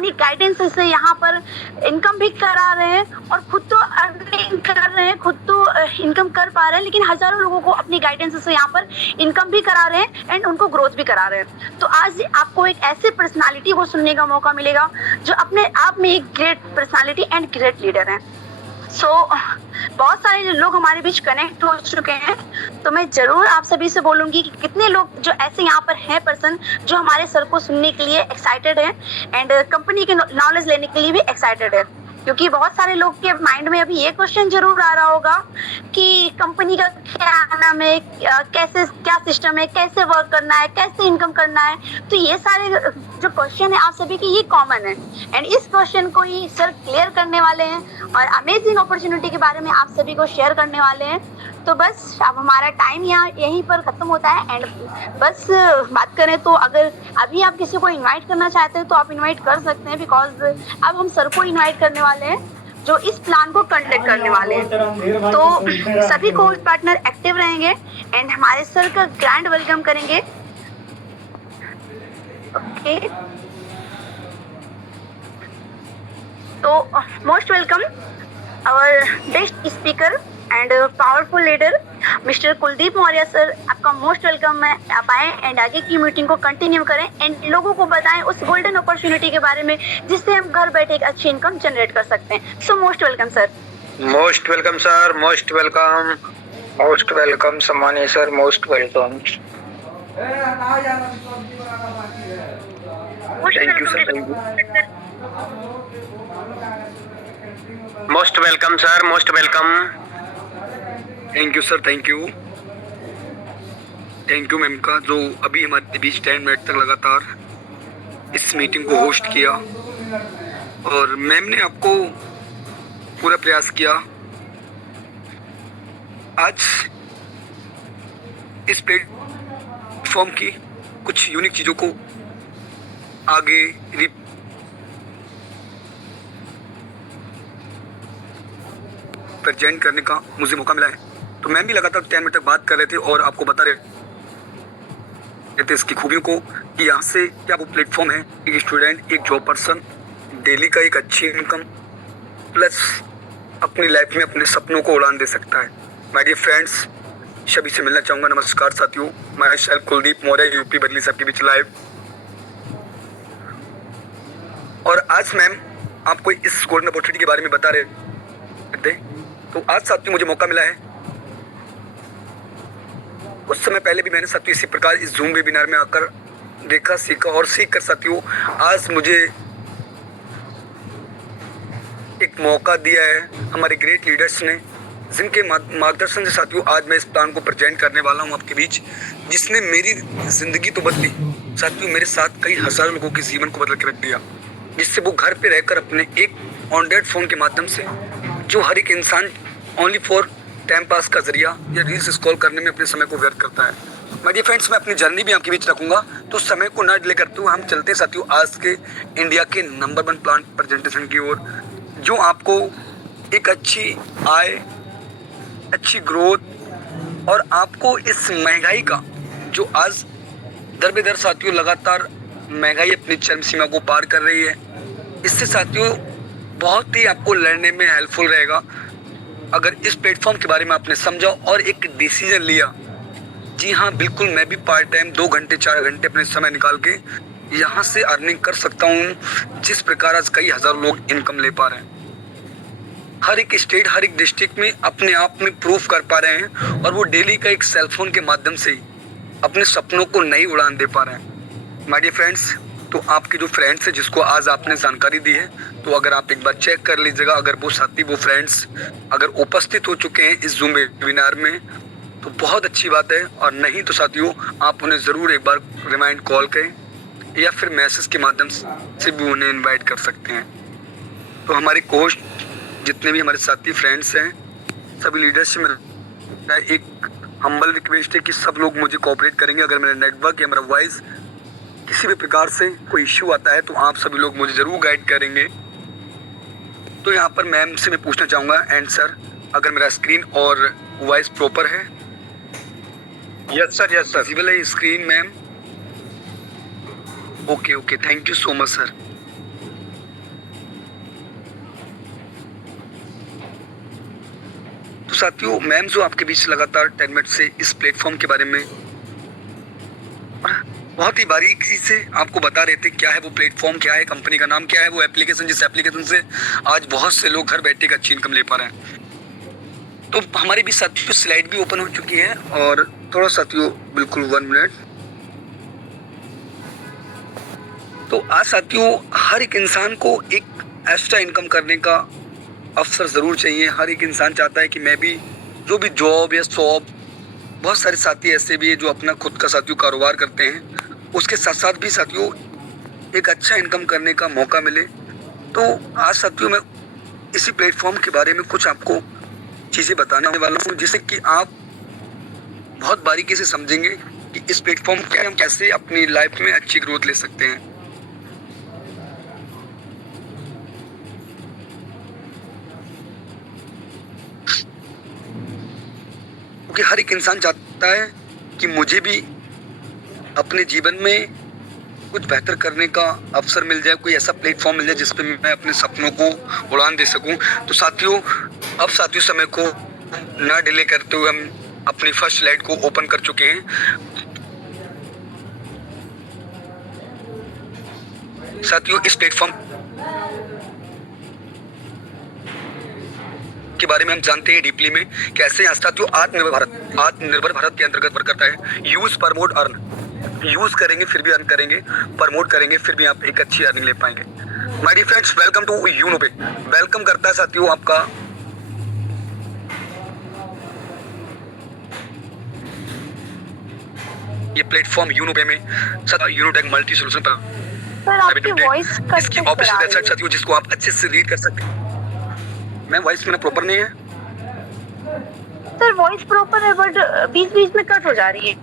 अपनी गाइडेंस से यहाँ पर इनकम भी करा रहे हैं और खुद तो अर्निंग कर रहे हैं, खुद तो इनकम कर पा रहे हैं, लेकिन हजारों लोगों को अपनी गाइडेंस से यहाँ पर इनकम भी करा रहे हैं एंड उनको ग्रोथ भी करा रहे हैं। तो आज आपको एक ऐसी पर्सनालिटी को सुनने का मौका मिलेगा जो अपने आप में एक great personality and great leader है। बहुत सारे लोग हमारे बीच कनेक्ट हो चुके हैं, तो मैं जरूर आप सभी से बोलूंगी कि कितने लोग जो ऐसे यहाँ पर हैं पर्सन जो हमारे सर को सुनने के लिए एक्साइटेड है एंड कंपनी के नॉलेज लेने के लिए भी एक्साइटेड है। क्योंकि बहुत सारे लोग के माइंड में अभी ये क्वेश्चन जरूर आ रहा होगा कि कंपनी का क्या नाम है, कैसे क्या सिस्टम है, कैसे वर्क करना है, कैसे इनकम करना है। तो ये सारे जो क्वेश्चन है आप सभी के ये कॉमन है एंड इस क्वेश्चन को ही सर क्लियर करने वाले हैं और अमेजिंग अपॉर्चुनिटी के बारे में आप सभी को शेयर करने वाले हैं। तो बस अब हमारा टाइम यहाँ यहीं पर खत्म होता है एंड बस बात करें तो अगर अभी आप किसी को इनवाइट करना चाहते हैं तो आप इनवाइट कर सकते हैं, बिकॉज अब हम सर को इनवाइट करने वाले हैं जो इस प्लान को कंडक्ट करने वाले हैं। तो सभी को पार्टनर एक्टिव रहेंगे एंड हमारे सर का ग्रैंड वेलकम करेंगे। ओके, तो most welcome our best speaker and powerful leader mister Kuldeep Maurya sir, आपका मोस्ट वेलकम है। आप आए एंड आगे की मीटिंग को कंटिन्यू करें एंड लोगों को बताएं उस गोल्डन अपॉर्चुनिटी के बारे में जिससे हम घर बैठे एक अच्छी इनकम जनरेट कर सकते हैं। So most welcome sir. Most welcome sir, most welcome, most welcome सम्मानीय sir, most welcome. Thank you sir, thank you. Most welcome sir, most welcome. Thank you sir, thank you. Thank you ma'am का जो अभी हमारे बीच 10 minute तक लगातार इस meeting को host किया और मैम ने आपको पूरा प्रयास किया आज इस प्लेटफॉर्म की कुछ यूनिक चीज़ों को आगे प्रेजेंट करने का मुझे मौका मिला है। तो मैम भी लगातार 10 मिनट तक बात कर रहे थे और आपको बता रहे थे इसकी खूबियों को कि यहाँ से क्या वो प्लेटफॉर्म है, एक स्टूडेंट, एक जॉब पर्सन डेली का एक अच्छी इनकम प्लस अपनी लाइफ में अपने सपनों को उड़ान दे सकता है। माय डियर फ्रेंड्स, सभी से मिलना चाहूँगा। नमस्कार साथियों, my self Kuldeep Maurya, UP बदली सबके बीच लाइव। और आज मैम आपको इस गोल्डन अपॉर्चुनिटी के बारे में बता रहे थे। तो आज साथियों मुझे मौका मिला है, उस समय पहले भी मैंने साथियों इसी प्रकार इस जूम वेबिनार में आकर देखा, सीखा और सीख कर साथियों आज मुझे एक मौका दिया है हमारे ग्रेट लीडर्स ने, जिनके मार्गदर्शन से साथियों आज मैं इस प्लान को प्रेजेंट करने वाला हूं आपके बीच, जिसने मेरी जिंदगी तो बदली साथियों, मेरे साथ कई हजारों लोगों के जीवन को बदल के रख दिया, जिससे वो घर पे रहकर अपने एक ऑनडेड फोन के माध्यम से जो हर एक इंसान ओनली फॉर टाइम पास का जरिया या रील्स स्क्रॉल करने में अपने समय को व्यर्थ करता है। माय डियर फ्रेंड्स, मैं अपनी जर्नी भी आपके बीच रखूंगा, तो समय को न डिले करते हुए हम चलते हैं साथियों आज के इंडिया के नंबर 1 प्लान प्रेजेंटेशन की ओर, जो आपको एक अच्छी आय, अच्छी ग्रोथ और आपको इस महंगाई का जो आज दर बेदर साथियों लगातार महंगाई अपनी चरम सीमा को पार कर रही है, इससे साथियों बहुत ही आपको लड़ने में हेल्पफुल रहेगा अगर इस प्लेटफॉर्म के बारे में आपने समझा और एक डिसीजन लिया। जी हाँ, बिल्कुल, मैं भी पार्ट टाइम 2 घंटे 4 घंटे अपने समय निकाल के यहाँ से अर्निंग कर सकता हूँ, जिस प्रकार आज कई हज़ार लोग इनकम ले पा रहे हैं। हर एक स्टेट, हर एक डिस्ट्रिक्ट में अपने आप में प्रूफ कर पा रहे हैं और वो डेली का एक सेलफोन के माध्यम से ही अपने सपनों को नई उड़ान दे पा रहे हैं। माय डियर फ्रेंड्स, तो आपके जो फ्रेंड्स हैं जिसको आज आपने जानकारी दी है, तो अगर आप एक बार चेक कर लीजिएगा, अगर वो साथी, वो फ्रेंड्स अगर उपस्थित हो चुके हैं इस जूम वेबिनार में तो बहुत अच्छी बात है, और नहीं तो साथियों आप उन्हें ज़रूर एक बार रिमाइंड कॉल करें या फिर मैसेज के माध्यम से भी उन्हें इनवाइट कर सकते हैं। तो हमारे कोच जितने भी हमारे साथी फ्रेंड्स हैं, सभी लीडर्स से मेरा एक हम्बल रिक्वेस्ट है कि सब लोग मुझे कोऑपरेट करेंगे। अगर मेरा नेटवर्क या मेरा वॉइस किसी भी प्रकार से कोई इश्यू आता है तो आप सभी लोग मुझे ज़रूर गाइड करेंगे। तो यहाँ पर मैम से मैं पूछना चाहूँगा, एंड सर, अगर मेरा स्क्रीन और वॉइस प्रॉपर है? Yes sir, yes sir. Visible है screen ma'am? Okay, thank you so much sir. साथियों मैम जो आपके बीच लगातार 10 मिनट से इस प्लेटफॉर्म के बारे में बहुत ही बारीकी से आपको बता रहे थे क्या है वो प्लेटफॉर्म, क्या है कंपनी का नाम, क्या है वो एप्लीकेशन, जिस एप्लीकेशन से आज बहुत से लोग घर बैठे अच्छी इनकम ले पा रहे हैं। तो हमारे भी साथियों स्लाइड भी ओपन हो चुकी है और थोड़ा साथियों बिल्कुल 1 मिनट। तो आज साथियों हर एक इंसान को एक एक्स्ट्रा इनकम करने का अवसर ज़रूर चाहिए। हर एक इंसान चाहता है कि मैं भी जो भी जॉब या शॉप, बहुत सारे साथी ऐसे भी है जो अपना खुद का साथियों कारोबार करते हैं, उसके साथ साथ भी साथियों एक अच्छा इनकम करने का मौका मिले। तो आज साथियों मैं इसी प्लेटफॉर्म के बारे में कुछ आपको चीज़ें बताने वाला हूँ जिससे कि आप बहुत बारीकी से समझेंगे कि इस प्लेटफॉर्म के हम कैसे अपनी लाइफ में अच्छी ग्रोथ ले सकते हैं। क्योंकि हर एक इंसान चाहता है कि मुझे भी अपने जीवन में कुछ बेहतर करने का अवसर मिल जाए, कोई ऐसा प्लेटफॉर्म मिल जाए जिस पे मैं अपने सपनों को उड़ान दे सकूं। तो साथियों अब साथियों समय को ना डिले करते हुए हम अपनी फर्स्ट स्लाइड को ओपन कर चुके हैं। साथियों इस प्लेटफॉर्म के बारे में हम जानते हैं डीपली में कैसे साथियों आत्मनिर्भर भारत के अंतर्गत वर्क करता है। यूज प्रमोट अर्न, यूज करेंगे फिर भी अर्न करेंगे, प्रमोट करेंगे फिर भी आप एक अच्छी अर्निंग ले पाएंगे। My dear friends, welcome to Uno pay. Welcome करता है साथियों आपका ये प्लेटफॉर्म यूनो पे में यूनोटेक मल्टी सोल्यूशन पर सर आपकी वॉइस इसकी ऑफिशियल वेबसाइट साथियों जिसको आप अच्छे से रीड कर सकते हैं। मैं वॉइस मेरा प्रॉपर नहीं है सर, वॉइस प्रॉपर है बट बीच बीच में कट हो जा रही है।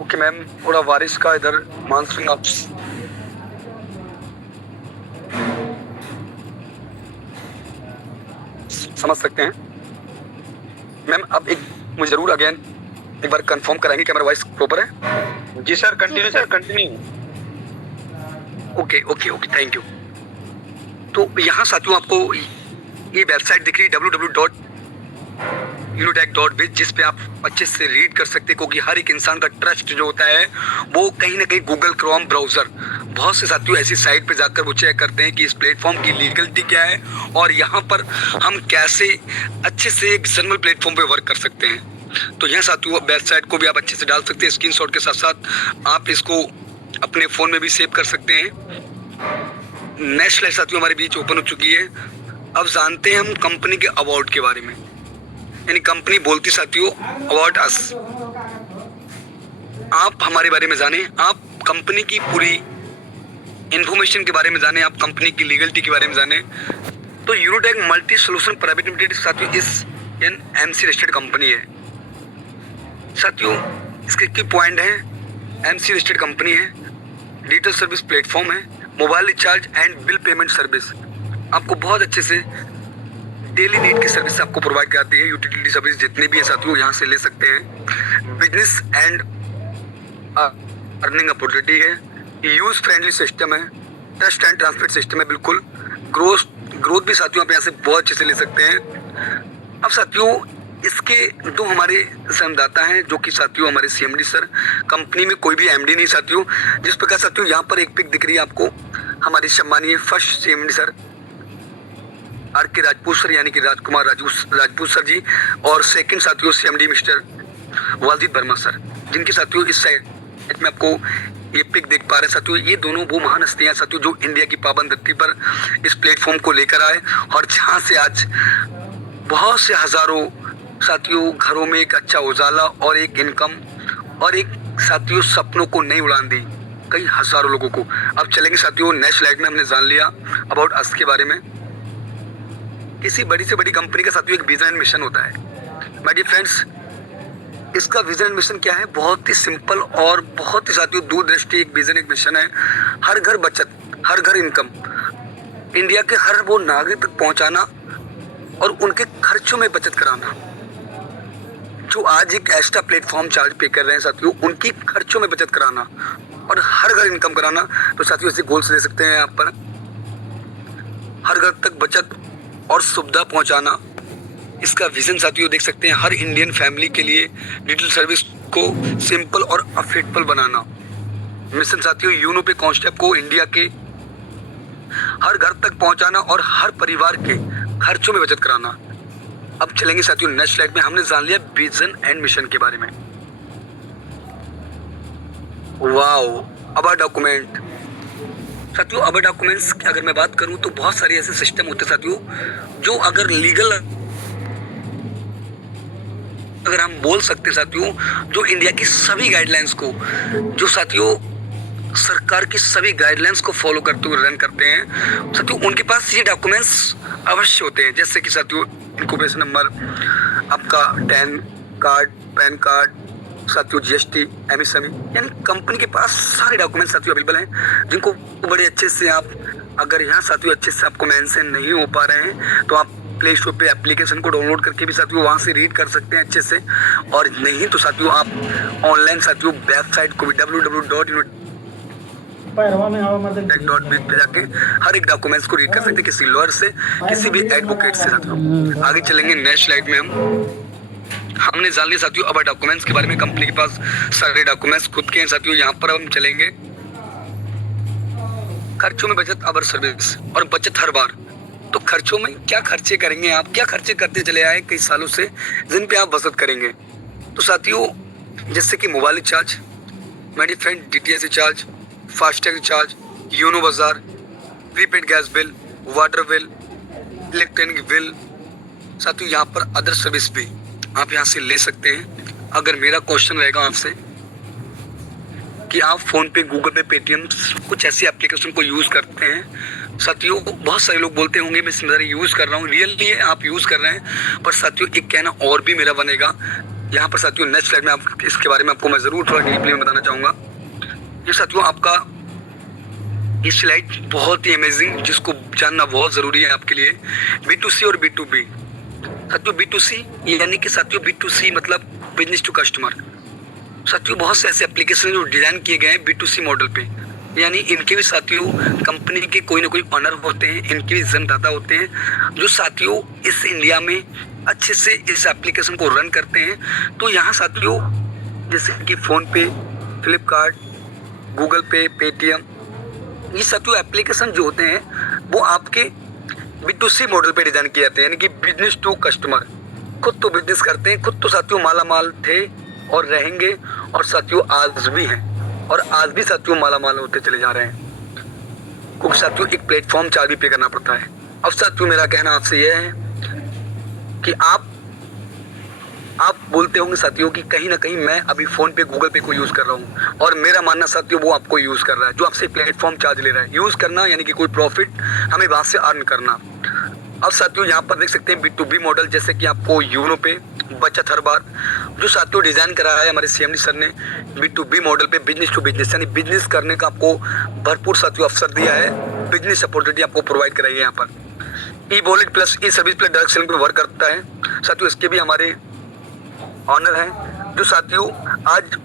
ओके मैम, थोड़ा बारिश का इधर मानसून आप समझ सकते हैं। मैम अब एक मुझे जरूर अगेन एक बार कंफर्म कराएंगे कि मेरा वॉइस प्रॉपर है। जी sir, continue sir, continue. Okay okay okay, thank you. तो यहाँ साथियों आपको ये वेबसाइट दिख रही है www.unotech.biz, जिस पे आप अच्छे से रीड कर सकते हैं। क्योंकि हर एक इंसान का ट्रस्ट जो होता है वो कहीं ना कहीं गूगल क्रोम ब्राउजर, बहुत से साथियों ऐसी साइट पे जाकर वो चेक करते हैं कि इस प्लेटफॉर्म की लीगलिटी क्या है और यहाँ पर हम कैसे अच्छे से एक जनरल प्लेटफॉर्म पे वर्क कर सकते हैं। तो यहाँ साथियों वेबसाइट को भी आप अच्छे से डाल सकते हैं। स्क्रीनशॉट के साथ साथ आप इसको अपने फ़ोन में भी सेव कर सकते हैं। नेक्स्ट स्लाइड साथियों हमारे बीच ओपन हो चुकी है। अब जानते हैं हम कंपनी के अवार्ड के बारे में, यानी कंपनी बोलती साथियों अवार्ड अस। आप हमारे बारे में जाने, आप कंपनी की पूरी इंफॉर्मेशन के बारे में जाने, आप कंपनी की लीगलिटी के बारे में जाने। तो यूनोटेक मल्टी सोल्यूशन प्राइवेट लिमिटेड साथियों इस एमसी रजिस्टर्ड कंपनी है। साथियों इसके की पॉइंट है, एमसी रजिस्टर्ड कंपनी है, डिजिटल सर्विस प्लेटफॉर्म है, mobile recharge and bill payment service आपको बहुत अच्छे से डेली नीड की सर्विस आपको प्रोवाइड कराती है। यूटिलिटी सर्विस जितने भी है साथियों यहाँ से ले सकते हैं। बिजनेस एंड अर्निंग अपॉर्चुनिटी है, यूज फ्रेंडली सिस्टम है, ट्रस्ट एंड ट्रांसपेरेंट सिस्टम है। बिल्कुल ग्रोथ भी साथियों आप यहाँ से बहुत अच्छे से ले सकते हैं। अब साथियों इसके दो हमारे संवाददाता हैं जो कि साथियों हमारे सीएमडी सर, कंपनी में कोई भी एमडी नहीं साथियों। जिस प्रकार साथियों यहाँ पर एक पिक दिख रही है आपको, हमारे सम्मानीय फर्स्ट सीएमडी सर आर के राजपूत सर यानी कि राजकुमार राजपूत सर जी, और सेकंड साथियों सीएमडी मिस्टर वालजीत वर्मा सर, जिनके साथियों इस साइड में आपको ये पिक देख पा रहे हैं साथियों। ये दोनों वो महान हस्तियां साथियों जो इंडिया की पाबंद धरती पर इस प्लेटफॉर्म को लेकर आए और जहाँ से आज बहुत से हजारों साथियों घरों में एक अच्छा उजाला और एक इनकम और एक साथियों सपनों को नई उड़ान दी कई हजारों लोगों को। अब चलेंगे साथियों नेक्स्ट स्लाइड में। हमने जान लिया अबाउट अस के बारे में। किसी बड़ी से बड़ी कंपनी का साथियों एक विजन एंड मिशन होता है। माय डियर फ्रेंड्स, इसका विजन एंड मिशन क्या है? बहुत ही सिंपल और बहुत ही साथियों दूरदृष्टि एक विजन एक मिशन है। हर घर बचत, हर घर इनकम, इंडिया के हर वो नागरिक तक पहुंचाना और उनके खर्चों में बचत कराना। जो आज एक एक्स्ट्रा प्लेटफॉर्म चार्ज पे कर रहे हैं साथियों, उनकी खर्चों में बचत कराना और हर घर इनकम कराना। तो साथियों ऐसे गोल्स ले सकते हैं आप पर, हर घर तक बचत और सुविधा पहुंचाना इसका विजन साथियों देख सकते हैं, हर इंडियन फैमिली के लिए डिजिटल सर्विस को सिंपल और अफोर्डेबल बनाना। मिशन साथियों यूनो पे कॉन्सेप्ट को इंडिया के हर घर तक पहुंचाना और हर परिवार के खर्चों में बचत कराना। अब चलेंगे साथियों नेक्स्ट स्लाइड में। हमने जान लिया विजन एंड मिशन के बारे में। वाओ, अब डॉक्यूमेंट साथियों, अब डॉक्यूमेंट्स की अगर मैं बात करूं तो बहुत सारे ऐसे सिस्टम होते हैं साथियों जो अगर लीगल, अगर हम बोल सकते हैं साथियों, जो इंडिया की सभी गाइडलाइंस को, जो साथियों सरकार की सभी गाइडलाइंस को फॉलो करते हुए रन करते हैं साथियों, उनके पास ये डॉक्यूमेंट्स अवश्य होते हैं। जैसे कि साथियों इनक्यूबेशन नंबर, आपका टैन कार्ड, पैन कार्ड, साथियों जीएसटी, एमएसएमई, यानी कंपनी के पास सारे डॉक्यूमेंट्स साथियों अवेलेबल हैं, जिनको बड़े अच्छे से आप, अगर यहाँ साथियों अच्छे से आपको मेंशन नहीं हो पा रहे हैं तो आप प्ले स्टोर पे एप्लीकेशन को डाउनलोड करके भी साथियों वहाँ से रीड कर सकते हैं अच्छे से। और नहीं तो साथियों आप ऑनलाइन साथियों वेबसाइट को भी www.tech.biz पे जाके हर एक डॉक्यूमेंट्स को रीड कर सकते हैं, किसी लॉयर से, किसी भी एडवोकेट से साथियों। आगे चलेंगे नेक्स्ट स्लाइड में। हमने जान लिया साथियों अब डॉक्यूमेंट्स के बारे में। कंपनी के पास सारे डॉक्यूमेंट्स खुद के हैं साथियों। यहाँ पर हम चलेंगे खर्चों में बचत, अबर सर्विस और बचत हर बार। तो खर्चों में क्या खर्चे करेंगे आप, क्या खर्चे करते चले आए कई सालों से, जिन पे आप बचत करेंगे। तो साथियों जैसे कि मोबाइल रिचार्ज, मेडिफाइड डीटीएच रिचार्ज, फास्टैग रिचार्ज, यूनो बाजार, prepaid gas bill, water bill, electronic bill, साथियों यहाँ पर अदर सर्विस भी आप यहाँ से ले सकते हैं। अगर मेरा क्वेश्चन रहेगा आपसे कि आप फोन पे, गूगल पे, पेटीएम, कुछ ऐसी एप्लीकेशन को यूज करते हैं साथियों, बहुत सारे लोग बोलते होंगे मैं सिमिलर यूज कर रहा हूँ, रियली आप यूज कर रहे हैं, पर साथियों एक कहना और भी मेरा बनेगा यहाँ पर साथियों। नेक्स्ट स्लाइड में आप इसके बारे में आपको मैं जरूर थोड़ा डीपली में बताना चाहूंगा। ये साथियों आपका ये स्लाइड बहुत ही अमेजिंग, जिसको जानना बहुत जरूरी है आपके लिए। B2C और B2B साथियों, B2C यानी कि साथियों B2C मतलब बिजनेस टू कस्टमर। साथियों बहुत से ऐसे एप्लीकेशन जो डिजाइन किए गए हैं B2C मॉडल पे, यानी इनके भी साथियों कंपनी के कोई ना कोई ऑनर होते हैं, इनके भी जन्मदाता होते हैं, जो साथियों इस इंडिया में अच्छे से इस एप्लीकेशन को रन करते हैं। तो यहाँ साथियों जैसे कि फोन पे, फ्लिपकार्ट, गूगल पे, पेटीएम, ये साथियों एप्लीकेशन जो होते हैं वो आपके B2C मॉडल पे डिजाइन किए जाते हैं, यानी कि बिजनेस टू कस्टमर। खुद तो बिजनेस करते हैं, खुद तो साथियों माला माल थे और रहेंगे, और साथियों आज भी हैं, और आज भी साथियों माला माल होते चले जा रहे हैं, क्योंकि साथियों एक प्लेटफॉर्म चार्ज भी पे करना पड़ता है। अब साथियों मेरा कहना आपसे यह है कि आप बोलते होंगे साथियों कि कहीं ना कहीं मैं अभी फोन पे, गूगल पे को यूज कर रहा हूँ, और मेरा मानना साथियों वो आपको यूज कर रहा है, जो आपसे प्लेटफॉर्म चार्ज ले रहा है। यूज करना यानी कि कोई प्रॉफिट हमें वहां से अर्न करना। अब साथियों यहाँ पर देख सकते हैं B2B मॉडल, जैसे कि आपको यूनो पे बचत हर बार, जो साथियों डिजाइन कराया है हमारे CMD सर ने B2B मॉडल पे, बिजनेस टू बिजनेस, यानी बिजनेस करने का आपको भरपूर साथियों अवसर दिया है, बिजनेस अपॉर्चुनिटी आपको प्रोवाइड कराई है। यहाँ पर e wallet plus e service plus direct selling पे वर्क करता है साथियों। इसके भी हमारे ऑनर हैं, जो साथियों आज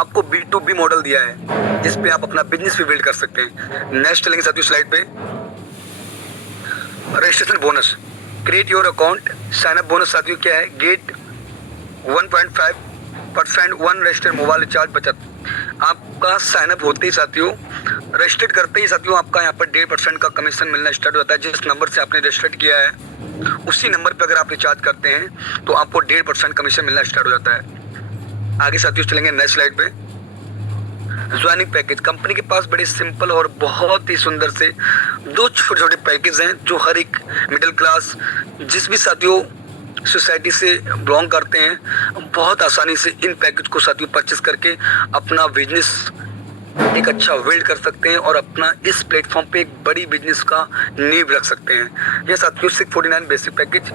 आपको B2B मॉडल दिया है, जिसपे आप अपना बिजनेस भी बिल्ड कर सकते हैं। नेक्स्ट चलेंगे साथियों स्लाइड पे। Registration bonus, create your account, sign up bonus साथियों क्या है, get 1.5% one registered mobile recharge बचत। आपका साइन अप होते ही साथियों, रजिस्टर्ड करते ही साथियों आपका यहाँ पर 1.5% का कमीशन मिलना स्टार्ट होता है। जिस नंबर से आपने रजिस्टर्ड किया है उसी नंबर पे अगर आप रिचार्ज करते हैं तो आपको 1.5% कमीशन मिलना स्टार्ट हो जाता है। आगे साथियों चलेंगे नेक्स्ट स्लाइड पे। ज्वाइनिंग पैकेज, कंपनी के पास बड़े सिंपल और बहुत ही सुंदर से 2 छोटे छोटे पैकेज हैं, जो हर एक मिडिल क्लास, जिस भी साथियों सोसाइटी से बिलोंग करते हैं, बहुत आसानी से इन पैकेज को साथियों परचेस करके अपना बिजनेस एक अच्छा बिल्ड कर सकते हैं, और अपना इस प्लेटफॉर्म पे एक बड़ी बिजनेस का नींव रख सकते हैं। यह साथियों 649 बेसिक पैकेज,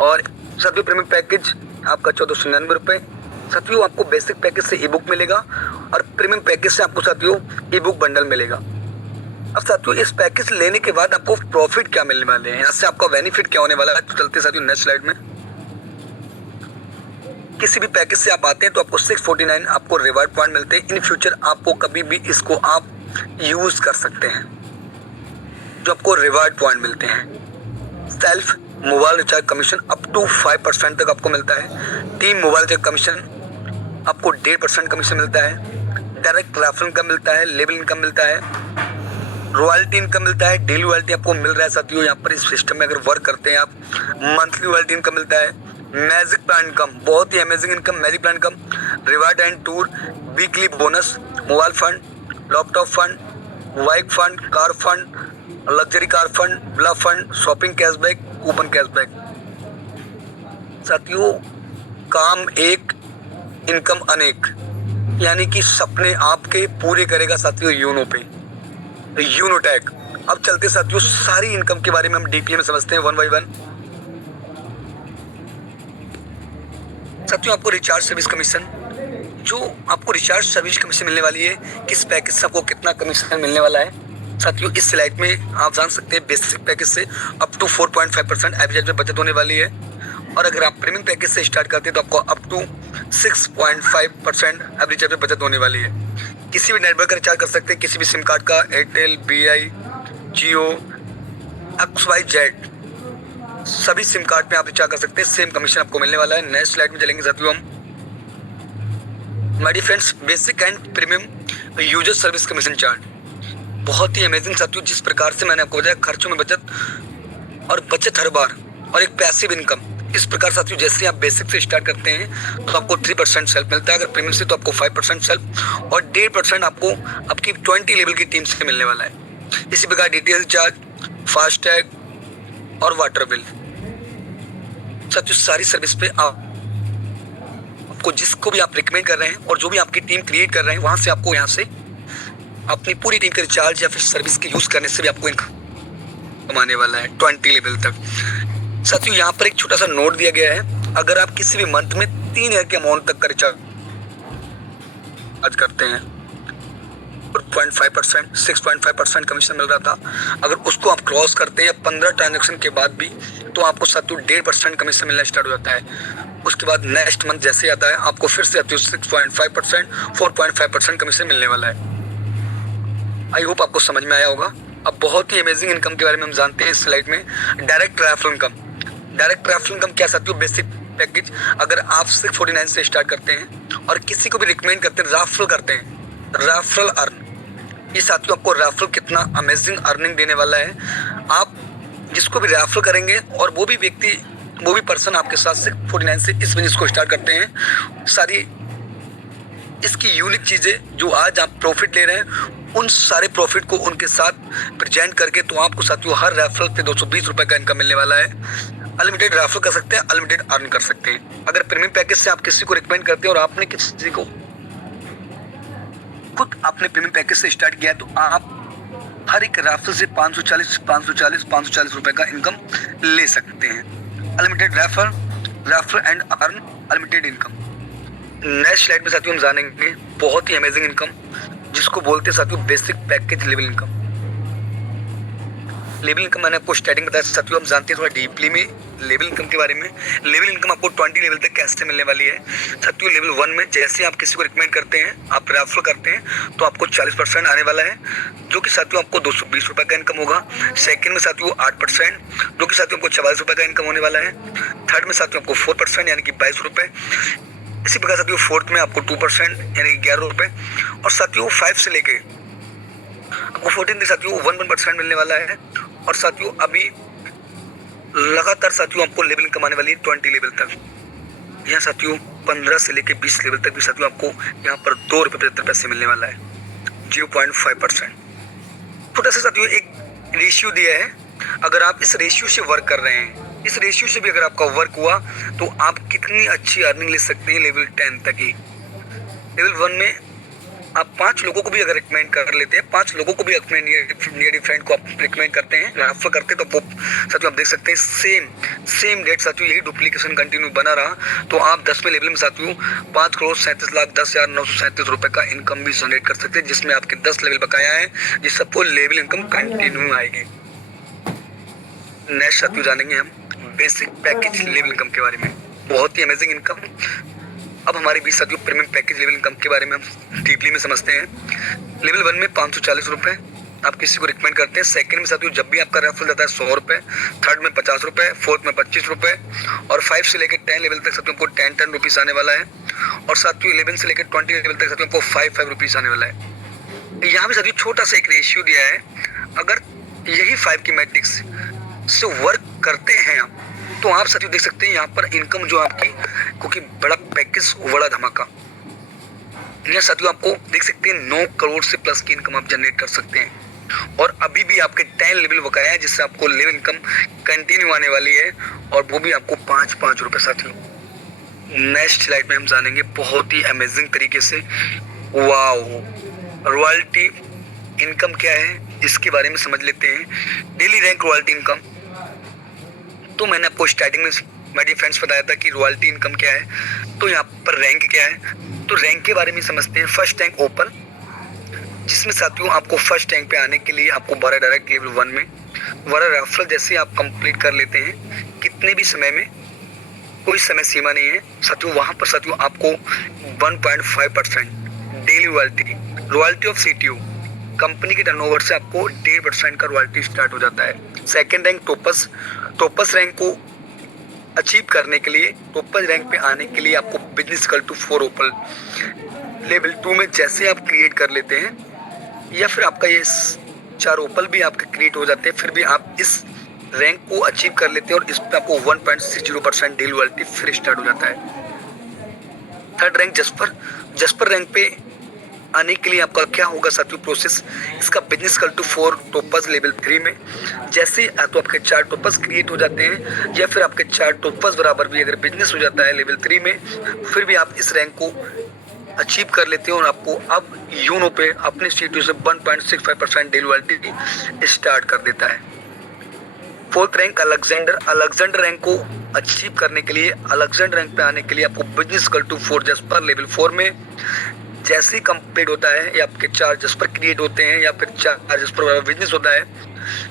और साथियों प्रीमियम पैकेज आपका 1499 रुपये। साथियों आपको बेसिक पैकेज से ई बुक मिलेगा, और प्रीमियम पैकेज से आपको साथियों ई बुक बंडल मिलेगा। अब साथियों इस पैकेज लेने के बाद आपको प्रॉफिट क्या मिलने वाले हैं, यहाँ से आपका बेनिफिट क्या होने वाला है, तो चलते साथियों नेक्स्ट स्लाइड में। किसी भी पैकेज से आप आते हैं तो आपको 649 आपको रिवार्ड पॉइंट मिलते हैं। इन फ्यूचर आपको कभी भी इसको आप यूज कर सकते हैं, जो आपको रिवार्ड पॉइंट मिलते हैं। Self mobile recharge commission up to 5% तक आपको मिलता है। टीम मोबाइल रिचार्ज कमीशन आपको 1.5% कमीशन मिलता है। डायरेक्ट रेफरल इनकम मिलता है, लेवल इनकम मिलता है, रॉयल्टी इनकम मिलता है, डेली रॉयल्टी आपको मिल रहा है साथियों। यहाँ पर इस सिस्टम में अगर वर्क करते हैं आप, मंथली रॉयल्टी इनकम मिलता है, मैजिक प्लान इनकम, बहुत ही amazing income, magic plan income, reward and tour, weekly bonus, mobile fund, laptop fund, bike fund, car fund, luxury car fund, villa fund, shopping cashback, coupon cashback. साथियों काम एक, income अनेक, यानी कि सपने आपके पूरे करेगा साथियों यूनो पे, यूनो टैग। अब चलते साथियों सारी इनकम के बारे में हम डीपीए में समझते हैं वन बाई वन। साथियों आपको रिचार्ज सर्विस कमीशन, जो आपको रिचार्ज सर्विस कमीशन मिलने वाली है, किस पैकेज से आपको कितना कमीशन मिलने वाला है साथियों इस स्लाइड में आप जान सकते हैं। बेसिक पैकेज से अप टू 4.5% एवरेज में बचत होने वाली है, और अगर आप प्रीमियम पैकेज से स्टार्ट करते हैं तो आपको अप टू 6.5% एवरेज में बचत होने वाली है। किसी भी नेटवर्क का रिचार्ज कर सकते हैं, किसी भी सिम कार्ड का, एयरटेल, बीआई, जियो, XYZ, सभी सिम कार्ड में आप रिचार्ज कर सकते हैं, सेम कमीशन आपको मिलने वाला है। नेक्स्ट स्लाइड में चलेंगे साथियों हम। My dear friends, basic and premium user service commission chart बहुत ही अमेजिंग साथियों। जिस प्रकार से मैंने आपको बताया खर्चों में बचत और बचत हर बार और एक पैसिव इनकम, इस प्रकार साथियों जैसे आप बेसिक से स्टार्ट करते हैं तो आपको 3% सेल्फ मिलता है, अगर प्रीमियम से तो आपको 5% सेल्फ और 1.5% आपको आपकी 20 लेवल की टीम से मिलने वाला है। इसी प्रकार डीटीएच रिचार्ज, फास्टैग और वाटर बिल साथियों सारी सर्विस पे आपको जिसको भी आप रिकमेंड कर रहे हैं और जो भी आपकी टीम क्रिएट कर रहे हैं वहां से आपको यहाँ से अपनी पूरी टीम के रिचार्ज या फिर सर्विस के यूज करने से भी आपको इनकम कमाने वाला है 20 लेवल तक। साथियों यहाँ पर एक छोटा सा नोट दिया गया है, अगर आप किसी भी मंथ में 3 ईयर के अमाउंट तक का रिचार्ज करते हैं 4.5%, 6.5% कमीशन मिल रहा था, अगर उसको आप क्रॉस करते हैं 15 ट्रांजेक्शन के बाद भी तो आपको साथियों 1.5% कमीशन मिलना स्टार्ट हो जाता है। उसके बाद नेक्स्ट मंथ जैसे आता है आपको फिर से 6.5%, 4.5% कमीशन मिलने वाला है। आई होप आपको समझ में आया होगा। अब बहुत ही अमेजिंग इनकम के बारे में हम जानते हैं इस स्लाइड में। Direct referral income, direct referral income क्या साथियों, बेसिक पैकेज अगर आप 649 से स्टार्ट करते हैं और किसी को भी रिकमेंड करते हैं, रेफरल करते हैं, रेफरल अर्न, ये साथियों आपको रेफरल कितना अमेजिंग अर्निंग देने वाला है। आप जिसको भी रेफरल करेंगे और वो भी व्यक्ति, वो भी पर्सन आपके साथ 649 से इस बिजनेस को स्टार्ट करते हैं, सारी इसकी यूनिक चीजें जो आज आप प्रॉफिट ले रहे हैं उन सारे प्रॉफिट को उनके साथ प्रेजेंट करके तो आपको साथियों हर रेफरल पे 220 रुपए का इनकम मिलने वाला है। अनलिमिटेड रेफरल कर सकते हैं, अनलिमिटेड अर्न कर सकते हैं। अगर प्रीमियम पैकेज से आप किसी को रिकमेंड करते हैं और आपने किसी को खुद अपने प्रीमियम पैकेज से स्टार्ट किया तो आप हर एक रेफरल से 540 रुपए का इनकम ले सकते हैं। Unlimited referral and earn unlimited income. Next slide में साथियों हम जानेंगे बहुत ही अमेजिंग इनकम जिसको बोलते हैं साथियों basic package level income. Level income मैंने आपको स्टार्टिंग बताया साथियों, हम जानते हैं थोड़ा डीपली में लेवल इनकम के बारे में। लेवल इनकम आपको 20 लेवल तक कैसे मिलने वाली है साथियों। लेवल 1 में जैसे आप किसी को रिकमेंड करते हैं, आप रेफर करते हैं तो आपको 40% आने वाला है, जो कि साथियों आपको 220 रुपए का इनकम होगा। सेकंड में साथियों 8%, जो कि साथियों आपको 44 रुपए का इनकम होने वाला है। थर्ड में साथियों आपको 4% यानी कि 22 रुपए। इसी प्रकार साथियों फोर्थ में आपको 2% यानी 11 रुपए। और साथियों 5 से लेके आपको 14 तक साथियों 1% मिलने वाला है। और साथियों अभी लगातार साथियों आपको लेवल कमाने वाली है 20 लेवल तक। यहाँ साथियों 15 से लेके 20 लेवल तक भी साथियों आपको यहाँ पर 2 रुपये 75 पैसे मिलने वाला है, 0.5%। छोटा सा साथियों एक रेशियो दिया है, अगर आप इस रेशियो से वर्क कर रहे हैं, इस रेशियो से भी अगर आपका वर्क हुआ तो आप कितनी अच्छी अर्निंग ले सकते हैं लेवल 10 तक ही। लेवल 1 में आप 5 लोगों को भी अगर रिकमेंड कर लेते हैं, 5 लोगों को भी अपने नियर फ्रेंड को आप रिकमेंड करते हैं, रेफर करते हैं, तो वो साथियों आप देख सकते हैं सेम डेट साथियों यही डुप्लीकेशन कंटिन्यू बना रहा तो आप 10वें लेवल में साथियों 5,37,10,937 रुपए का इनकम भी जनरेट कर सकते हैं, जिसमें आपके 10 लेवल बकाया है, जिस सबको लेवल इनकम कंटिन्यू आएगी। नेक्स्ट साथियों जानेंगे हम बेसिक पैकेज लेवल इनकम के बारे में, बहुत ही अमेजिंग इनकम। अब हमारे बीच साथियों प्रीमियम पैकेज लेवल इनकम के बारे में हम डीपली में समझते हैं। लेवल 1 में 540 रुपए, आप किसी को रिकमेंड करते हैं। सेकंड में साथियों जब भी आपका रेफरल जाता है 100 रुपये, थर्ड में 50 रुपये, फोर्थ में 25 रुपये और 5 से लेकर 10 लेवल तक साथियों को 10 रुपीज़ आने वाला है और साथियों 11 से लेकर 20 लेवल तक साथियों को 5 रुपीज़ आने वाला है। यहाँ पे साथियों छोटा सा एक रेशियो दिया है, अगर यही 5 की मैट्रिक्स से वर्क करते हैं आप तो आप साथियों देख सकते हैं यहाँ पर इनकम जो आपकी, क्योंकि बड़ा पैकेज बड़ा धमाका, यहाँ साथियों आपको देख सकते हैं 9 करोड़ से प्लस की इनकम आप जनरेट कर सकते हैं और अभी भी आपके 10 लेवल बकाया है जिससे आपको लेवल इनकम कंटिन्यू आने वाली है और वो भी आपको 5 रुपये साथियों। नेक्स्ट स्लाइड में हम जानेंगे बहुत ही अमेजिंग तरीके से। वाओ, रॉयल्टी इनकम क्या है इसके बारे में समझ लेते हैं। डेली रैंक रॉयल्टी इनकम, तो मैंने आपको स्टार्टिंग में माय डियर फ्रेंड्स बताया था कि रॉयल्टी इनकम क्या है, तो यहाँ पर रैंक क्या है, तो रैंक के बारे में समझते हैं। फर्स्ट रैंक ओपन, जिसमें साथियों आपको फर्स्ट रैंक पे आने के लिए आपको 12 डायरेक्ट लेवल 1 में 12 रेफरल जैसे आप कंप्लीट कर लेते हैं कितने भी समय में, कोई समय सीमा नहीं है साथियों। वहाँ पर साथियों आपको 1.5% daily royalty of CTO, company के टर्नओवर से आपको 1.5% का रॉयल्टी स्टार्ट हो जाता है। सेकेंड रैंक टोपस रैंक को अचीव करने के लिए, टोपस रैंक पे आने के लिए आपको business equal to 4 opal level 2 में जैसे आप क्रिएट कर लेते हैं या फिर आपका ये 4 ओपल भी आपके क्रिएट हो जाते हैं, फिर भी आप इस रैंक को अचीव कर लेते हैं और इस पर आपको 1.60% डेली रॉयल्टी फिर स्टार्ट हो जाता है। थर्ड रैंक जस्पर रैंक पे आने के लिए आपका क्या होगा साथियों प्रोसेस, इसका बिजनेस इक्वल टू 4 टोपस लेवल 3 में जैसे तो आपके 4 टोपस क्रिएट हो जाते हैं या फिर आपके 4 टोपस बराबर भी अगर बिजनेस हो जाता है लेवल 3 में, फिर भी आप इस रैंक को अचीव कर लेते हैं और आपको अब यूनो पे अपने सीटों से 1.65% डेली रॉयल्टी स्टार्ट कर देता है। फोर्थ रैंक अलेक्जेंडर रैंक को अचीव करने के लिए, अलेक्जेंडर रैंक पे आने के लिए आपको business equal to 4 jasper level 4 में जैसे ही कंप्लीट होता है या आपके 4 जस्पर क्रिएट होते हैं या फिर 4 जस्पर बिजनेस होता है,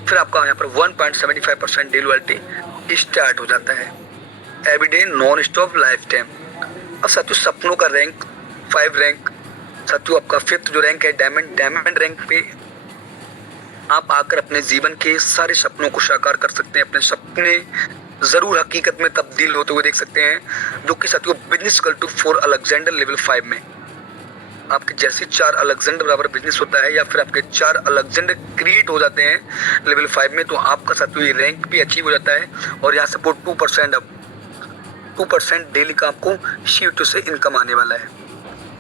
फिर आपका यहाँ पर 1.75% डेली रॉयल्टी स्टार्ट हो जाता है। Everyday non stop life time. अब साथियों सपनों का रैंक 5 रैंक, साथियों आपका 5th जो रैंक है डायमंड रैंक पे आप आकर अपने जीवन के सारे सपनों को साकार कर सकते हैं। अपने सपने जरूर हकीकत में तब्दील होते हुए देख सकते हैं, जो कि साथियों business equal to 4 Alexander level 5 में आपके जैसे 4 अलेक्जेंडर बराबर बिजनेस होता है या फिर आपके 4 अलेक्जेंडर क्रिएट हो जाते हैं लेवल 5 में, तो आपका साथियों ये रैंक भी अचीव हो जाता है और यहाँ से 2% डेली का आपको शीट से इनकम आने वाला है।